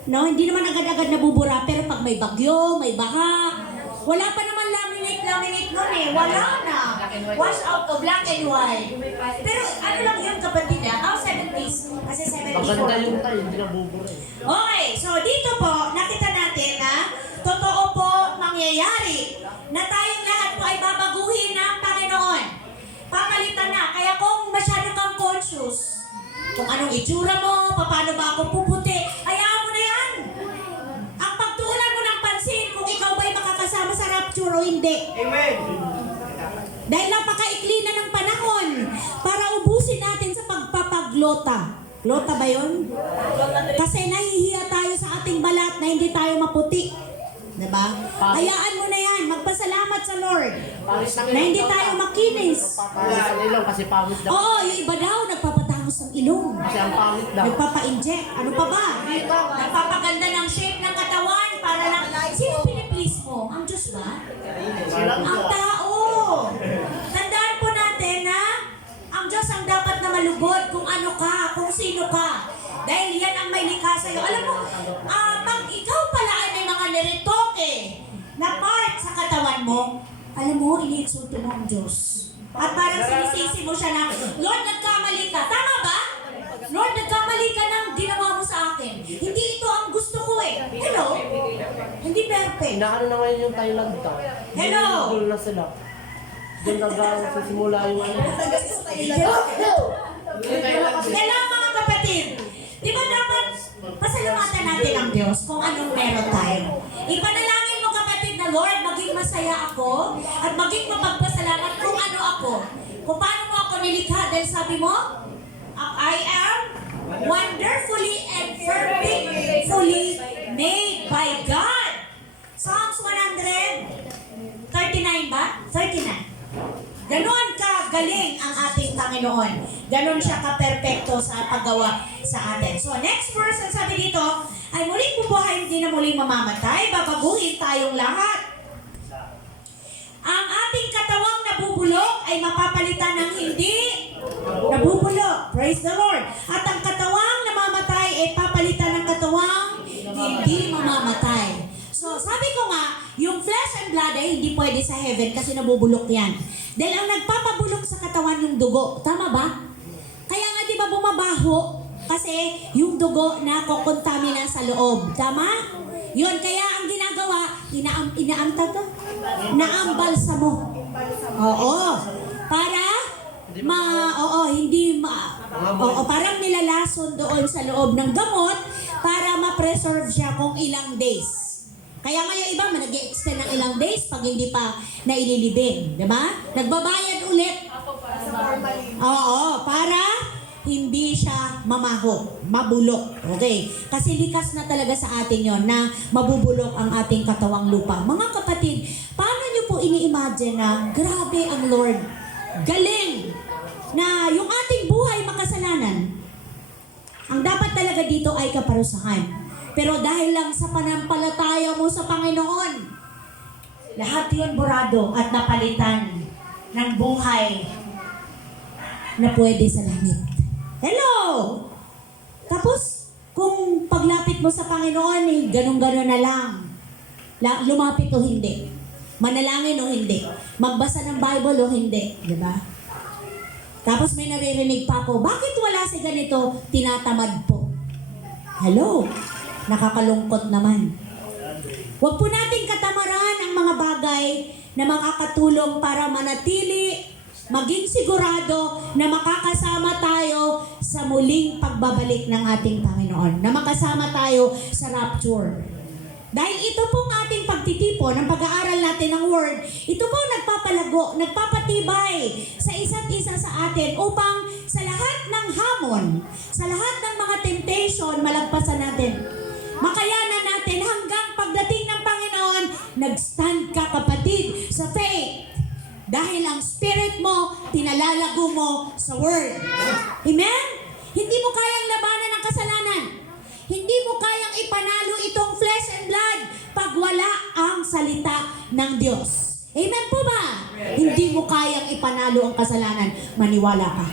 no, hindi naman agad-agad nabubura, pero pag may bagyo, may baha, wala pa naman laminate nun eh. Wala na. Wash out to black and white. Pero ano lang yun kapatid ah? 70s. Kasi 74. Maganda yung tayo, hindi na bubura eh. Okay, so dito po, nakita natin na totoo po mangyayari na tayong lahat po ay babaguhin ng Panginoon. Papalitan na. Kaya kung masyado kang conscious, kung anong itsura mo, paano ba ako puputi, hayaan mo na yan. Ang pagtuunan mo ng pansin kung ikaw ba'y makakasama sa rapture o hindi. Amen. Dahil napakaikli na ng panahon para ubusin natin sa pagpapaglota. Glota ba yun? Kasi nahihiya tayo sa ating balat na hindi tayo maputi. Diba? Hayaan mo na yan. Magpasalamat sa Lord Pangit na hindi tayo makinis. Pangit sa ilong kasi pangit daw. Oo, yung iba daw nagpapatangos ng ilong. Kasi ang pangit daw. Nagpapa-inject. Ano pa ba? Nagpapaganda ng shape ng katawan para lang. Sino piniplease mo? Ang Diyos ba? Ang tao. Tandaan po natin na ang Diyos ang dapat na malugod kung ano ka, kung sino ka. Dahil yan ang may likha sa'yo. Alam mo, pag ikaw pala ay may mga niretoke na part sa katawan mo, alam mo, iniinsulto mo ang Diyos. At parang sinisisi mo siya na, Lord, nagkamali ka. Tama ba? Lord, nagkamali ka ng ginawa mo sa akin. Hindi ito ang gusto ko eh. Hello? Hindi perfect. Inaano na ngayon yung Thailand daw. Hello? Doon na sila. Doon na simula yung ano. Hello mga kapatid. Di ba dapat pasalamatan natin ang Diyos kung anong meron tayo. Ipanalangin mo kapatid na Lord, maging masaya ako at maging mapagpasalamat kung ano ako. Kung paano mo ako nilikha dahil sabi mo, I am wonderfully and perfectly made by God. Psalms 139 ba? 39. Ganon ka galing ang ating Panginoon. Ganon siya ka-perfecto sa paggawa sa atin. So next verse, ang sabi dito, ay muling bubuhay, hindi na muling mamamatay, babaguhin tayong lahat. Ang ating katawang nabubulok ay mapapalitan ng hindi nabubulok. Praise the Lord. At ang katawang namamatay ay papalitan ng katawang hindi mamamatay. So, sabi ko nga, yung flesh and blood ay hindi pwede sa heaven kasi nabubulok yan. Dahil ang nagpapabulok sa katawan yung dugo. Tama ba? Kaya nga di ba bumabaho? Kasi yung dugo na kukontamina sa loob. Tama? Yun, kaya ang ginagawa, inaambalsa mo. Oo. Para hindi Oo, parang nilalason doon sa loob ng gamot para ma-preserve siya kung ilang days. Kaya ngayon iba, nag-extend ng ilang days pag hindi pa naililibing. Diba? Nagbabayad ulit. Oo, para hindi siya mamaho, mabulok. Okay? Kasi likas na talaga sa atin yon na mabubulok ang ating katawang lupa. Mga kapatid, paano nyo po ini-imagine na grabe ang Lord? Galing! Na yung ating buhay makasalanan. Ang dapat talaga dito ay kaparusahan. Pero dahil lang sa panampalataya mo sa Panginoon, lahat yun burado at napalitan ng buhay na pwede sa langit. Hello! Tapos, kung paglapit mo sa Panginoon, ganun-ganun na lang. Lumapit o hindi. Manalangin o hindi. Magbasa ng Bible o hindi. Diba? Tapos may naririnig pa ako, bakit wala si ganito? Tinatamad po. Hello? Nakakalungkot naman. Huwag po nating katamaran ang mga bagay na makakatulong para manatili, maging sigurado na makakasama tayo sa muling pagbabalik ng ating Panginoon. Na makasama tayo sa rapture. Dahil ito pong ating pagtitipon, ang pag-aaral natin ng Word, ito po nagpapalago, nagpapatibay sa isa't isa sa atin upang sa lahat ng hamon, sa lahat ng mga temptation, malagpasan natin. Makayanan natin hanggang pagdating ng Panginoon, nag-stand ka kapatid sa faith. Dahil ang spirit mo, pinalalago mo sa Word. Amen? Hindi mo kayang labanan ang kasalanan. Hindi mo kayang ipanalo itong flesh and blood pag wala ang salita ng Diyos. Amen po ba? Hindi mo kayang ipanalo ang kasalanan. Maniwala ka.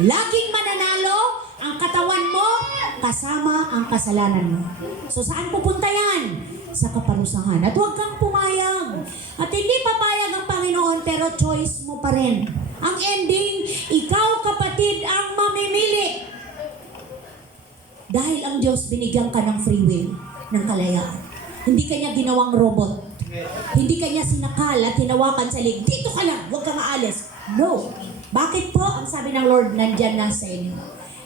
Laging mananalo ang katawan mo kasama ang kasalanan mo. So saan pupunta yan? Sa kaparusahan. At huwag kang pumayag. At hindi papayag ang Panginoon pero choice mo pa rin. Ang ending, ikaw kapatid ang mamimili. Dahil ang Diyos binigyan ka ng free will, ng kalayaan. Hindi kanya ginawang robot. Hindi kanya sinakal at hinawakan sa lig. Dito ka lang, huwag kang aalis. No. Bakit po? Ang sabi ng Lord, nandyan na sa inyo.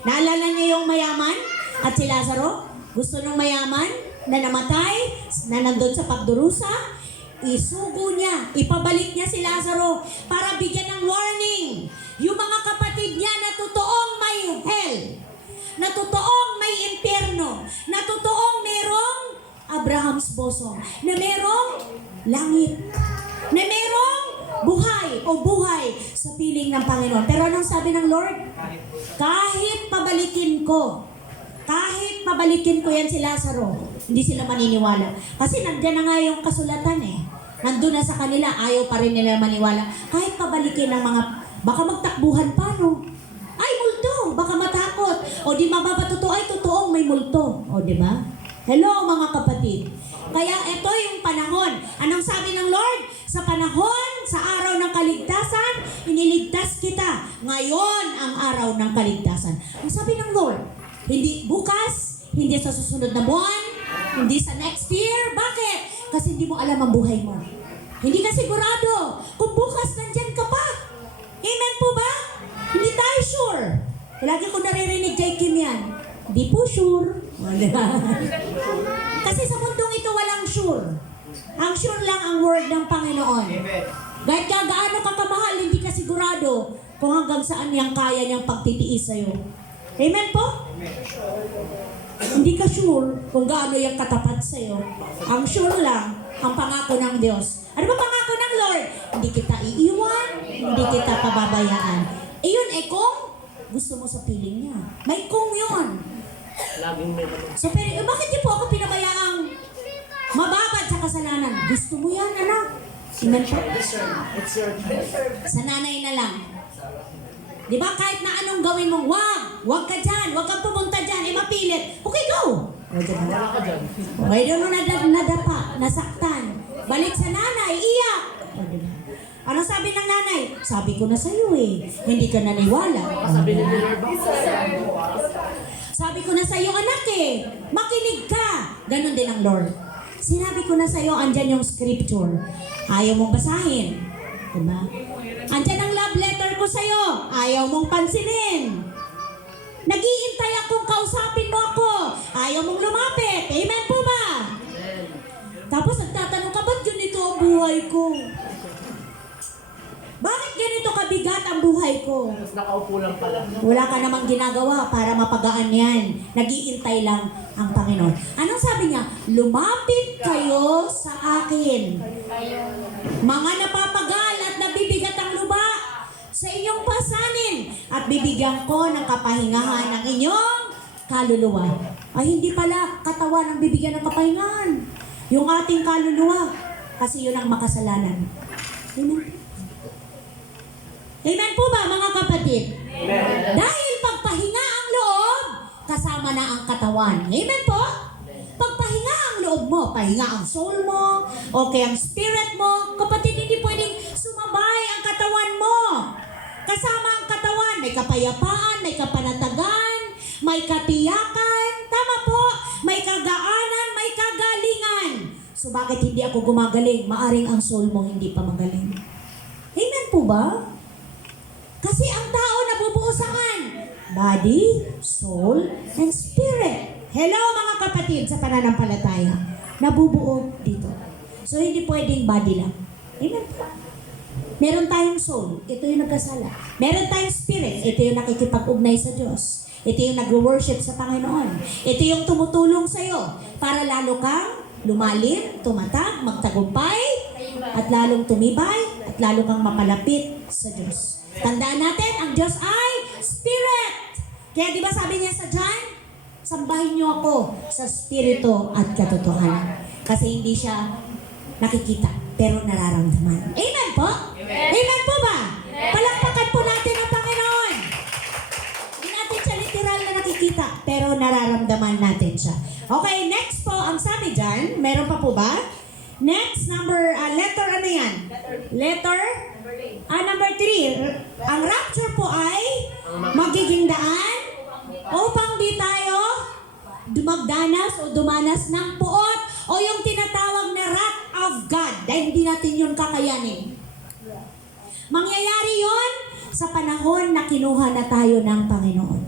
Naalala niyo yung mayaman at si Lazaro? Gusto ng mayaman na namatay, na nandun sa pagdurusa? Isugo niya, ipabalik niya si Lazaro para bigyan ng warning. Yung mga kapatid niya na totoong may hell, na totoong may impyerno, na totoong merong Abraham's bosom, na merong langit, na merong buhay o buhay sa piling ng Panginoon. Pero anong sabi ng Lord? Kahit pabalikin ko yan si Lazaro, hindi sila maniniwala. Kasi nandiyan na nga yung kasulatan eh. Nandun na sa kanila, ayaw pa rin nila maniwala. Kahit pabalikin ng mga, baka magtakbuhan pa, no? Ay, multo! Baka matakot. O di mababatuto, ay totoong may multo. O di ba? Hello mga kapatid. Kaya ito yung panahon. Anong sabi ng Lord? Sa panahon, sa araw ng kaligtasan, iniligtas kita. Ngayon ang araw ng kaligtasan. Ang sabi ng Lord, hindi bukas, hindi sa susunod na buwan, hindi sa next year. Bakit? Kasi hindi mo alam ang buhay mo. Hindi ka sigurado kung bukas nandyan ka pa. Amen po ba? Hindi tayo sure. Lagi ko naririnig kay Kim yan. Hindi po sure. Kasi sa mundong ito walang sure. Ang sure lang ang word ng Panginoon. Kahit gaano ka kamahal, hindi ka sigurado kung hanggang saan niyang kaya niyang pagtitiis sa'yo. Amen po? Hindi ka sure kung gaano yung katapat sa'yo. Ang sure lang, ang pangako ng Diyos. Ano ba pangako ng Lord? Hindi kita iiwan, hindi kita pababayaan. Iyon kung gusto mo sa piling niya. May kung yun. Laging may naman. So, pero bakit niyo po ako pinabayaang mababad sa kasalanan? Gusto mo yan, anak? Amen po? It's your choice. Sa nanay na lang. Di ba kahit na anong gawin mo, wag ka dyan, wag kang pumunta dyan, mapilit. Okay, go! Wala ka dyan. Okay, doon mo nadapa, nasaktan. Balik sa nanay, iyak. Ano sabi ng nanay? Sabi ko na sa'yo eh, hindi ka naniwala. Sabi ni Lord ba? Sabi ko na sa'yo, anak eh, makinig ka. Ganon din ang Lord. Sinabi ko na sa'yo, andyan yung scripture. Ayaw mong basahin. Diba? Andyan ang love letter ko sa'yo. Ayaw mong pansinin. Nag-iintay akong kausapin mo ako. Ayaw mong lumapit. Amen po ba? Tapos nagtatanong ka, ba't ganito ang buhay ko? Bakit ganito kabigat ang buhay ko? Tapos nakaupo lang pala. Wala ka namang ginagawa para mapagaan yan. Nag-iintay lang ang Panginoon. Anong sabi niya? Lumapit kayo sa akin. Mga napapagal at nabibigat ang luba sa inyong pasanin at bibigyan ko ng kapahingahan ng inyong kaluluwa. Ay, hindi pala katawan ang bibigyan ng kapahingahan. Yung ating kaluluwa. Kasi yun ang makasalanan. Amen. Amen po ba mga kapatid? Amen. Dahil pagpahinga ang loob, kasama na ang katawan. Amen po? Pagpahinga ang loob mo, pahinga ang soul mo, okay ang spirit mo, kapatid, hindi pwedeng sumabay ang katawan mo. Kasama ang katawan, may kapayapaan, may kapanatagan, may katiyakan, tama po, may kagaanan, may kagalingan. So bakit hindi ako gumagaling? Maaring ang soul mo hindi pa magaling. Amen po ba? Kasi ang tao nabubuo saan? Body, soul, and spirit. Hello mga kapatid sa pananampalataya. Nabubuo dito. So hindi pwedeng body lang. Amen po. Meron tayong soul. Ito yung nagkasala. Meron tayong spirit. Ito yung nakikipag-ugnay sa Diyos. Ito yung nag-worship sa Panginoon. Ito yung tumutulong sa'yo para lalo kang lumalim, tumatag, magtagumpay, at lalong tumibay, at lalo kang mapalapit sa Diyos. Tandaan natin, ang Diyos ay Spirit. Kaya di ba sabi niya sa John, sambahin niyo ako sa Spirito at katotohanan. Kasi hindi siya nakikita, pero nararamdaman. Amen po? Amen po ba? Palakpakan po natin ang Panginoon. Hindi natin siya literal na nakikita, pero nararamdaman natin siya. Okay, next po, ang sabi dyan, meron pa po ba? Next, letter ano yan? Letter? Number 3. Ang rapture po ay magiging daan upang di tayo magdanas o dumanas ng puot o yung tinatawag na wrath of God dahil hindi natin yun kakayanin. Mangyayari yun sa panahon na kinuha na tayo ng Panginoon.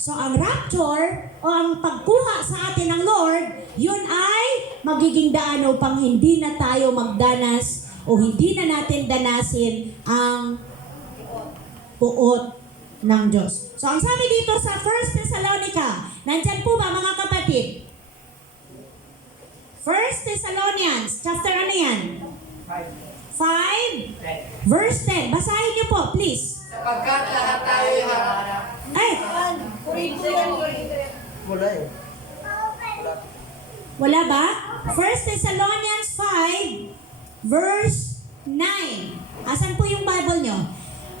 So ang rapture o ang pagkuha sa atin ng Lord, yun ay magiging daan upang hindi na tayo magdanas o hindi na natin danasin ang puot ng Diyos. So ang sabi dito sa 1 Thessalonica, nandyan po ba mga kapatid? 1 Thessalonians, chapter ano yan? 5 verse 10. Basahin niyo po, please. Sapagkat lahat tayo harap. Ay, Wala eh. wala ba? 1 Thessalonians 5 verse 9. Asan po yung Bible nyo?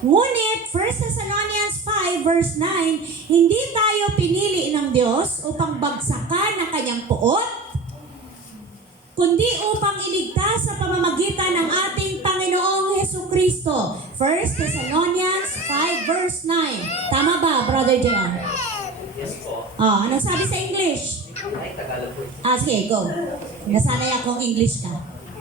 Ngunit 1 Thessalonians 5 verse 9, hindi tayo pinili ng Diyos upang bagsakan ng kanyang puot, kundi upang iligtas sa pamamagitan ng ating Panginoong Hesukristo. 1 Thessalonians 5 verse 9. Tama ba, Brother John? Yes po. Ano sabi sa English? Ay, Tagalog po. Sige, go. Nasanay akong English ka.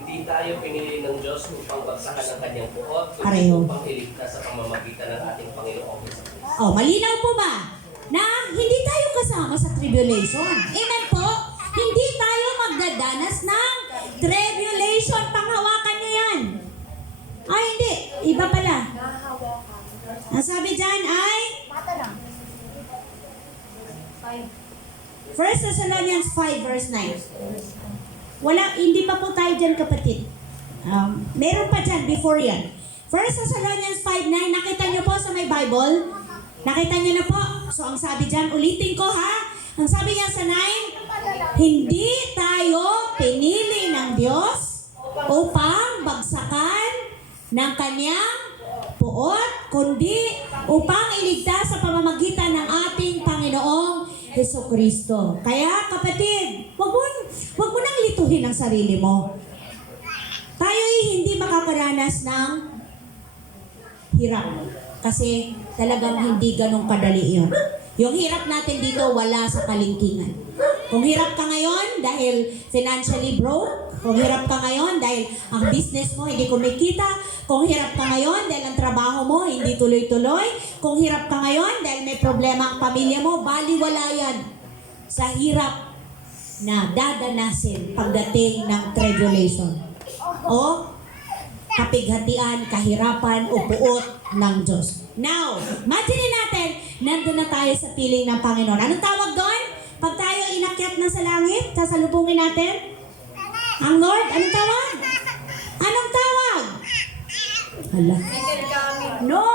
Hindi tayo pinili ng Diyos upang bagsakan ng kanyang buhok, kundi Pareho. upang iligtas sa pamamagitan ng ating Panginoong Hesus. Malinaw po ba na hindi tayo kasama sa tribulation? Amen po? Hindi tayo magdadanas ng tribulation. Panghawakan niyo yan. Ay, hindi. Iba pala. Ang sabi dyan ay 1 Thessalonians 5 verse 9. Hindi pa po tayo dyan, kapatid. Meron pa dyan, before yan. 1 Thessalonians 5:9, nakita niyo po sa may Bible? Nakita niyo na po? So, ang sabi dyan, ulitin ko ha. Ang sabi niya sa 9, hindi tayo pinili ng Diyos upang bagsakan ng kanyang puot, kundi upang iligtas sa pamamagitan ng ating Panginoong Hesukristo. Kaya kapatid, wag mo nang lituhin ang sarili mo. Tayo ay hindi makakaranas ng hirap. Kasi talagang hindi ganong kadali yun. Yung hirap natin dito, wala sa kalingkingan. Kung hirap ka ngayon dahil financially broke, Kung hirap ka ngayon dahil ang business mo hindi kumikita, kung hirap ka ngayon dahil ang trabaho mo hindi tuloy-tuloy, kung hirap ka ngayon dahil may problema ang pamilya mo, baliwala yan sa hirap na dadanasin pagdating ng tribulation. O kapighatian, kahirapan, o puot ng Diyos. Now, imagine natin, nandun na tayo sa piling ng Panginoon. Anong tawag doon? Pag tayo inakyat na sa langit, sasalubungin natin? Ang Lord, anong tawag? Anong tawag? Hala. No!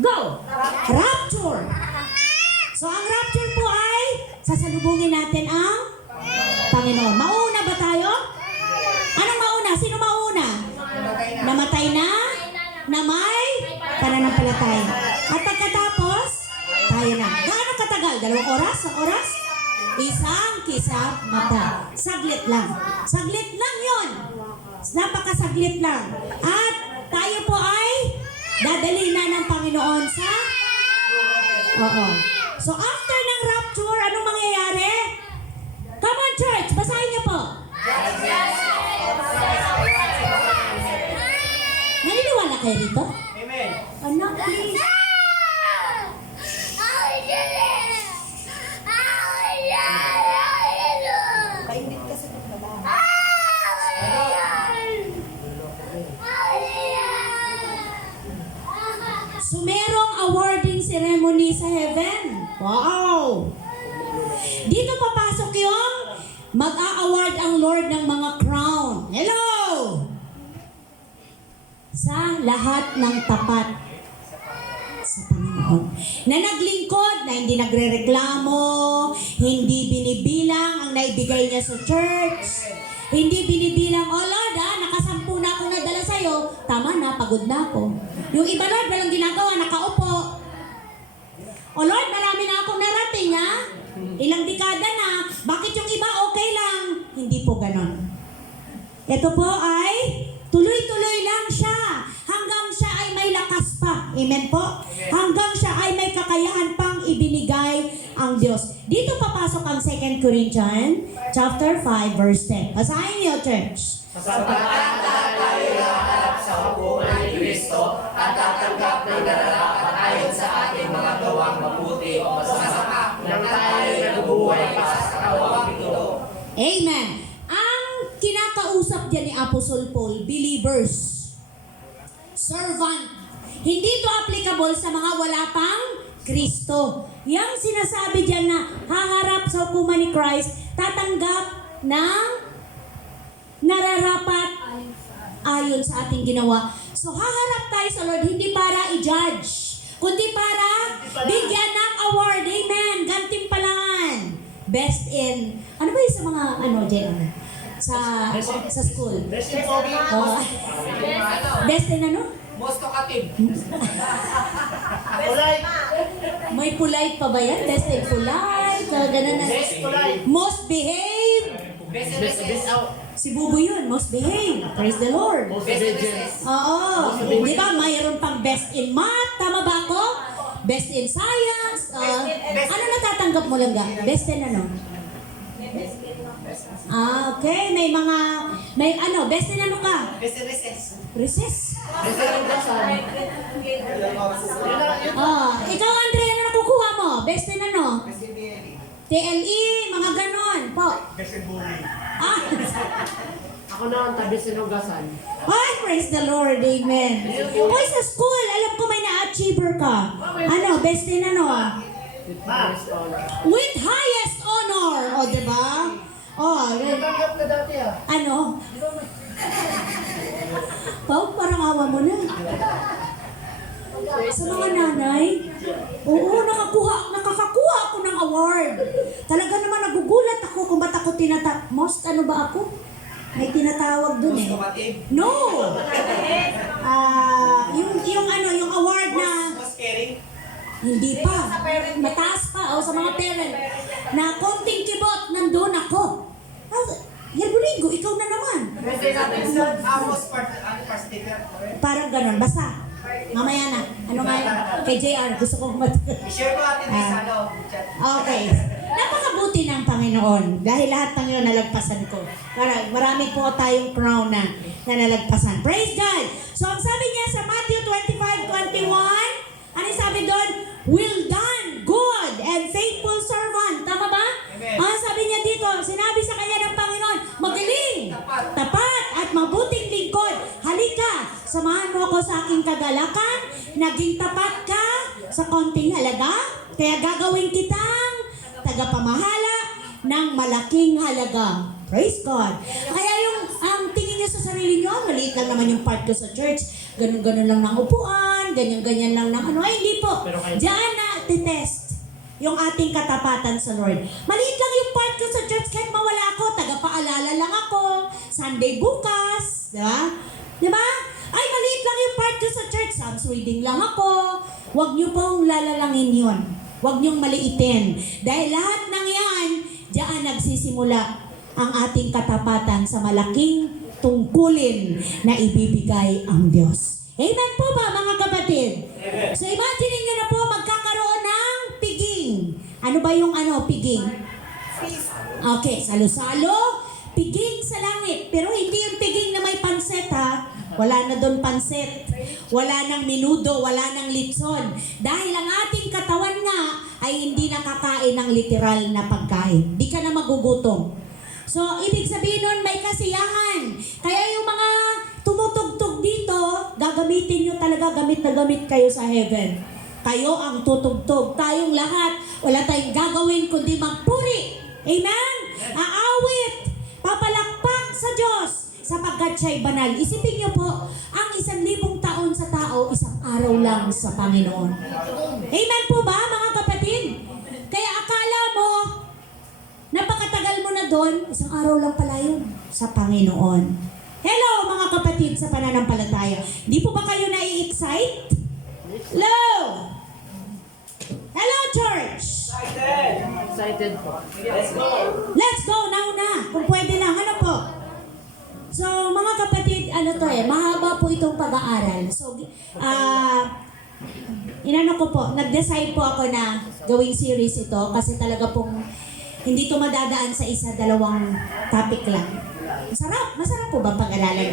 Go! Rapture! So, ang rapture po ay sasalubungin natin ang Panginoon. Mauna ba tayo? Anong mauna? Sino mauna? Namatay na? Na may pananampalataya. At pagkatapos, tayo na. Gaano katagal? 2 oras? 1 oras? Isang kisap mata. Saglit lang. Saglit lang yun. Napakasaglit lang. At tayo po ay dadali na ng Panginoon sa... Oo. So after ng rapture, anong mangyayari? Come on church, basahin niyo po. Naniniwala kayo rito? Amen. Anak, please. So, merong awarding ceremony sa heaven. Wow! Dito papasok yung mag-a-award ang Lord ng mga crown. Hello! Sa lahat ng tapat sa Panginoon. Na naglingkod, na hindi nagrereklamo, hindi binibilang ang naibigay niya sa church, hindi binibilang, oh Lord, nakasampu na ako nadala sa'yo, tama na, pagod na ako. Yung iba, Lord, walang ginagawa, nakaupo. O Lord, marami na akong narating, ha? Ilang dekada na, bakit yung iba okay lang? Hindi po ganon. Ito po ay tuloy-tuloy lang siya hanggang siya ay may lakas pa. Amen po? Hanggang siya ay may kakayahan pang ibinigay ang Diyos. Dito papasok ang 2 Corinthians chapter 5 verse 10. Basahin niyo, church. Sapagkat tayo lahat sa hukuman ni Kristo at tatanggap ng nararapat ayon sa ating mga gawang mabuti o masama nang tayo nabubuhay pa sa katawang ito. Amen. Ang kinakausap diyan ni Apostle Paul, believers, servant. Hindi to applicable sa mga wala pang Kristo. Yang sinasabi diyan na haharap sa hukuman ni Christ, tatanggap ng nararapat ayon sa ating ginawa. So haharap tayo sa Lord hindi para i-judge, kundi para bigyan ng award. Amen. Gantimpalaan. Best in, ano ba yung sa mga, JR? Sa school. Best in Pogi. Best in ano? Most talkative. Polite. May polite pa ba yan? Best in polite. Ganun na. Best polite. Most behave. Best out. Si Bubo yun, most behave. Praise the Lord. Most obedient. Oo. Di ba, mayroon pang best in math. Tama ba ako? Best in science. Ano natatanggap mo lang ga? Best in ano? Okay. May best in ano ka? Best in recess. Recess. Best in recess. Ikaw, Andre, ano nakukuha mo? Best in ano? TLE, mga ganon. Po. Best in bullying. Ah. Ako na ang tabi sinugasan. Ay, praise the Lord. Amen. Hoy, sa school, alam ko may na-achiever ka. Ano, best in ano? With highest honor. O, diba? Tanggap na dati Ano? Pao, parang awa mo na. Sa mga nanay, oo, nakakakuha ako ng award. Talaga naman nagugulat ako kung ba't ako most ano ba ako? May tinatawag dun eh. No! Yung award na... Most caring. Hindi pa. Mataas pa. O sa mga parent. Na konting kibot, nandun ako. Linggo, ikaw na naman. Best in natin sa most part sticker. Parang ganon. Basta. Mamaya na. Ano nga yun? Kay JR. Gusto kong I-share ko natin sa chat. Okay. Napakabuti ng Panginoon. Panginoon. Dahil lahat ng yun nalagpasan ko. Marami po tayong crown na nalagpasan. Praise God! So ang sabi niya sa Matthew 25:21, ano sabi doon? Well done, good and faithful servant. Tama ba? Sabi niya dito, sinabi sa kanya ng Panginoon, magaling, tapat at mabuting lingkod. Halika, samahan mo ako sa aking kagalakan. Naging tapat ka sa konting halaga, kaya gagawin kitang tagapamahala ng malaking halaga. Praise God. Kaya yung ang tingin niyo sa sarili niyo, maliit lang naman yung part ko sa church. Ganun-ganun lang ng upuan, ganyan-ganyan lang ng ano. Ay, hindi po. Diyan na titest yung ating katapatan sa Lord. Maliit lang yung part ko sa church kahit mawala ako. Tagapaalala lang ako. Sunday bukas. Diba? Diba? Ay, maliit lang yung part ko sa church. Psalms reading lang ako. Huwag niyo pong lalalangin yun. Huwag niyong maliitin. Dahil lahat ng yan, diyan nagsisimula ang ating katapatan sa malaking tungkulin na ibibigay ang Diyos. Amen po ba mga kapatid? Amen. So imagine niyo na po magkakaroon ng piging. Ano ba yung piging? Okay, salo-salo, piging sa langit. Pero hindi yung piging na may panset ha. Wala na doon panset. Wala nang minudo, wala nang litson. Dahil ang ating katawan nga ay hindi nakakain ng literal na pagkain. Di ka na magugutom. So, ibig sabihin nun, may kasiyahan. Kaya yung mga tumutugtog dito, gagamitin nyo talaga, gamit na gamit kayo sa heaven. Kayo ang tutugtog. Tayong lahat, wala tayong gagawin kundi magpuri. Amen? Aawit, papalakpak sa Diyos, sapagkat siya'y banal. Isipin nyo po, ang 1,000 taon sa tao, isang araw lang sa Panginoon. Amen po ba, mga kapatid? Kaya akala mo, napakatagal mo na doon, isang araw lang pala yun sa Panginoon. Hello mga kapatid sa pananampalataya. Di po ba kayo nai-excite? Hello! Hello church! Excited po. Let's go now na! Kung pwede lang, ano po? So mga kapatid, mahaba po itong pag-aaral. So, inano ko po, nag-decide po ako na gawing series ito kasi talaga pong hindi to madadaan sa isa, dalawang topic lang. Masarap po ba pag-aralan?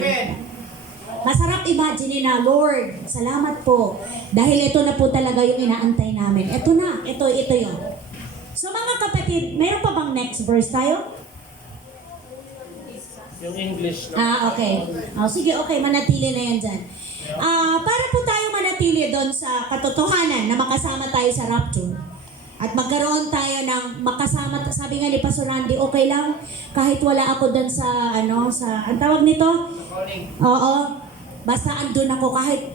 Masarap imagine na, Lord, salamat po. Dahil ito na po talaga yung inaantay namin. Ito na, ito yun. So mga kapatid, mayroon pa bang next verse tayo? Yung English. Okay. Sige, okay, manatili na yan dyan. Para po tayo manatili doon sa katotohanan na makasama tayo sa rapture. At magkaroon tayo ng makasama, sabi nga ni Pastor Randy, okay lang kahit wala ako doon sa ang tawag nito? Oo. Basta andun ako kahit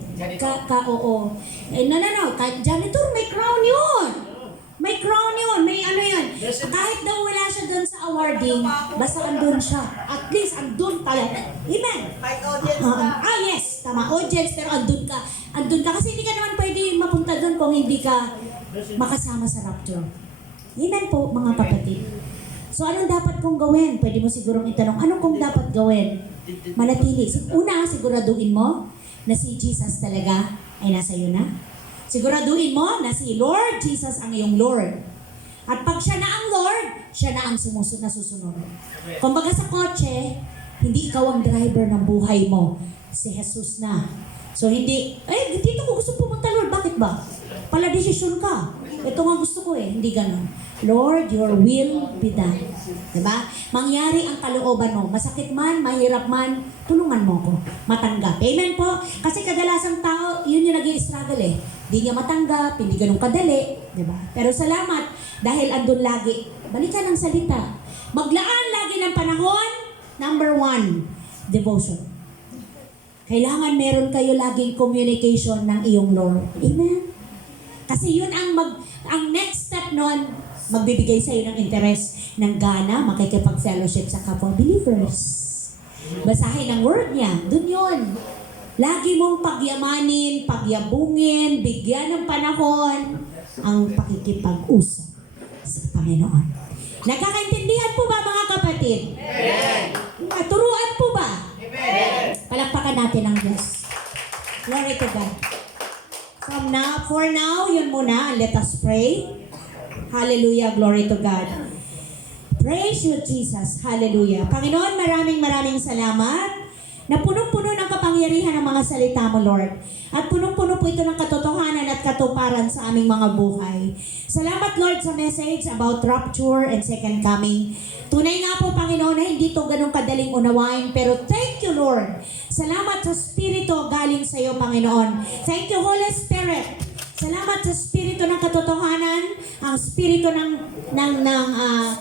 oo. No. Kahit janitor, may crown yun. May crown yun, may yan. Kahit daw wala siya doon sa awarding, basta andun siya. At least andun talaga. Amen. May audience ka. Yes, tama. Audience, pero andun ka. Andun ka kasi hindi ka naman pwede mapunta doon kung hindi ka makasama sa rapture. Amen po, mga kapatid. So, anong dapat kong gawin? Pwede mo sigurong itanong, ano kong dapat gawin? Manatili. Una, siguraduhin mo na si Jesus talaga ay nasa iyo na. Siguraduhin mo na si Lord Jesus ang iyong Lord. At pag siya na ang Lord, siya na ang nasusunod. Kumbaga sa kotse, hindi ikaw ang driver ng buhay mo. Si Jesus na. So hindi, dito ko gusto pumunta Lord, bakit ba? Pala desisyon ka. Ito nga gusto ko hindi ganun. Lord, your will be done. Diba? Mangyari ang kalooban mo. Masakit man, mahirap man, tulungan mo ko. Matanggap. Amen po? Kasi kadalasang tao, yun yung nag-i-struggle Hindi niya matanggap, hindi ganun kadali. Diba? Pero salamat, dahil andun lagi. Balikan ang salita. Maglaan lagi ng panahon. Number 1, devotion. Kailangan meron kayo laging communication ng iyong Lord. Amen? Kasi yun ang next step nun, magbibigay sa iyo ng interest, ng gana, makikipag-fellowship sa kapwa believers. Basahin ang word niya, dun yun. Lagi mong pagyamanin, pagyabungin, bigyan ng panahon, ang pakikipag-usap sa Panginoon. Nagkakaintindihan po ba mga kapatid? Amen. Turuan po ba? Amen. Palakpakan natin ang Diyos. Glory to God. For now, yun muna. Let us pray. Hallelujah. Glory to God. Praise you, Jesus. Hallelujah. Panginoon, maraming salamat na punong-puno ng kapangyarihan ng mga salita mo, Lord. At punong-puno po ito ng katotohanan at katuparan sa aming mga buhay. Salamat, Lord, sa message about rapture and second coming. Tunay nga po, Panginoon, na hindi ito ganun kadaling unawain, pero thank you, Lord. Salamat sa Espiritu galing sa iyo, Panginoon. Thank you, Holy Spirit. Salamat sa Espiritu ng katotohanan, ang Espiritu ng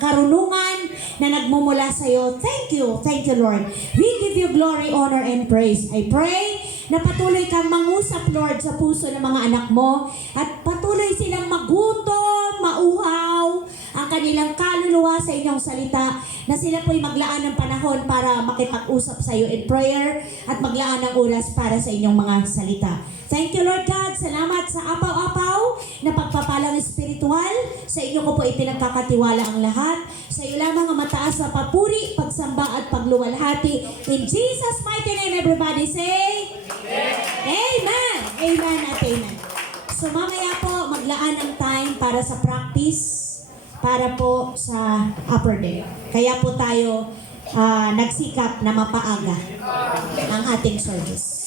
karunungan na nagmumula sa iyo. Thank you, Lord. We give you glory, honor, and praise. I pray na patuloy kang mangusap, Lord, sa puso ng mga anak mo at patuloy silang magutom, mauhaw, ang kanilang kaluluwa sa inyong salita, na sila po'y maglaan ng panahon para makipag-usap sa iyo in prayer at maglaan ng oras para sa inyong mga salita. Thank you, Lord God. Salamat sa apaw-apaw na pagpapalang espiritual. Sa inyo ko po ipinagkakatiwala ang lahat. Sa iyo lamang ang mataas na papuri, pagsamba at pagluwalhati. In Jesus' mighty name, everybody say, Amen! Amen at amen. So mamaya po, maglaan ng time para sa practice, para po sa upper day. Kaya po tayo nagsikap na mapaaga ang ating service.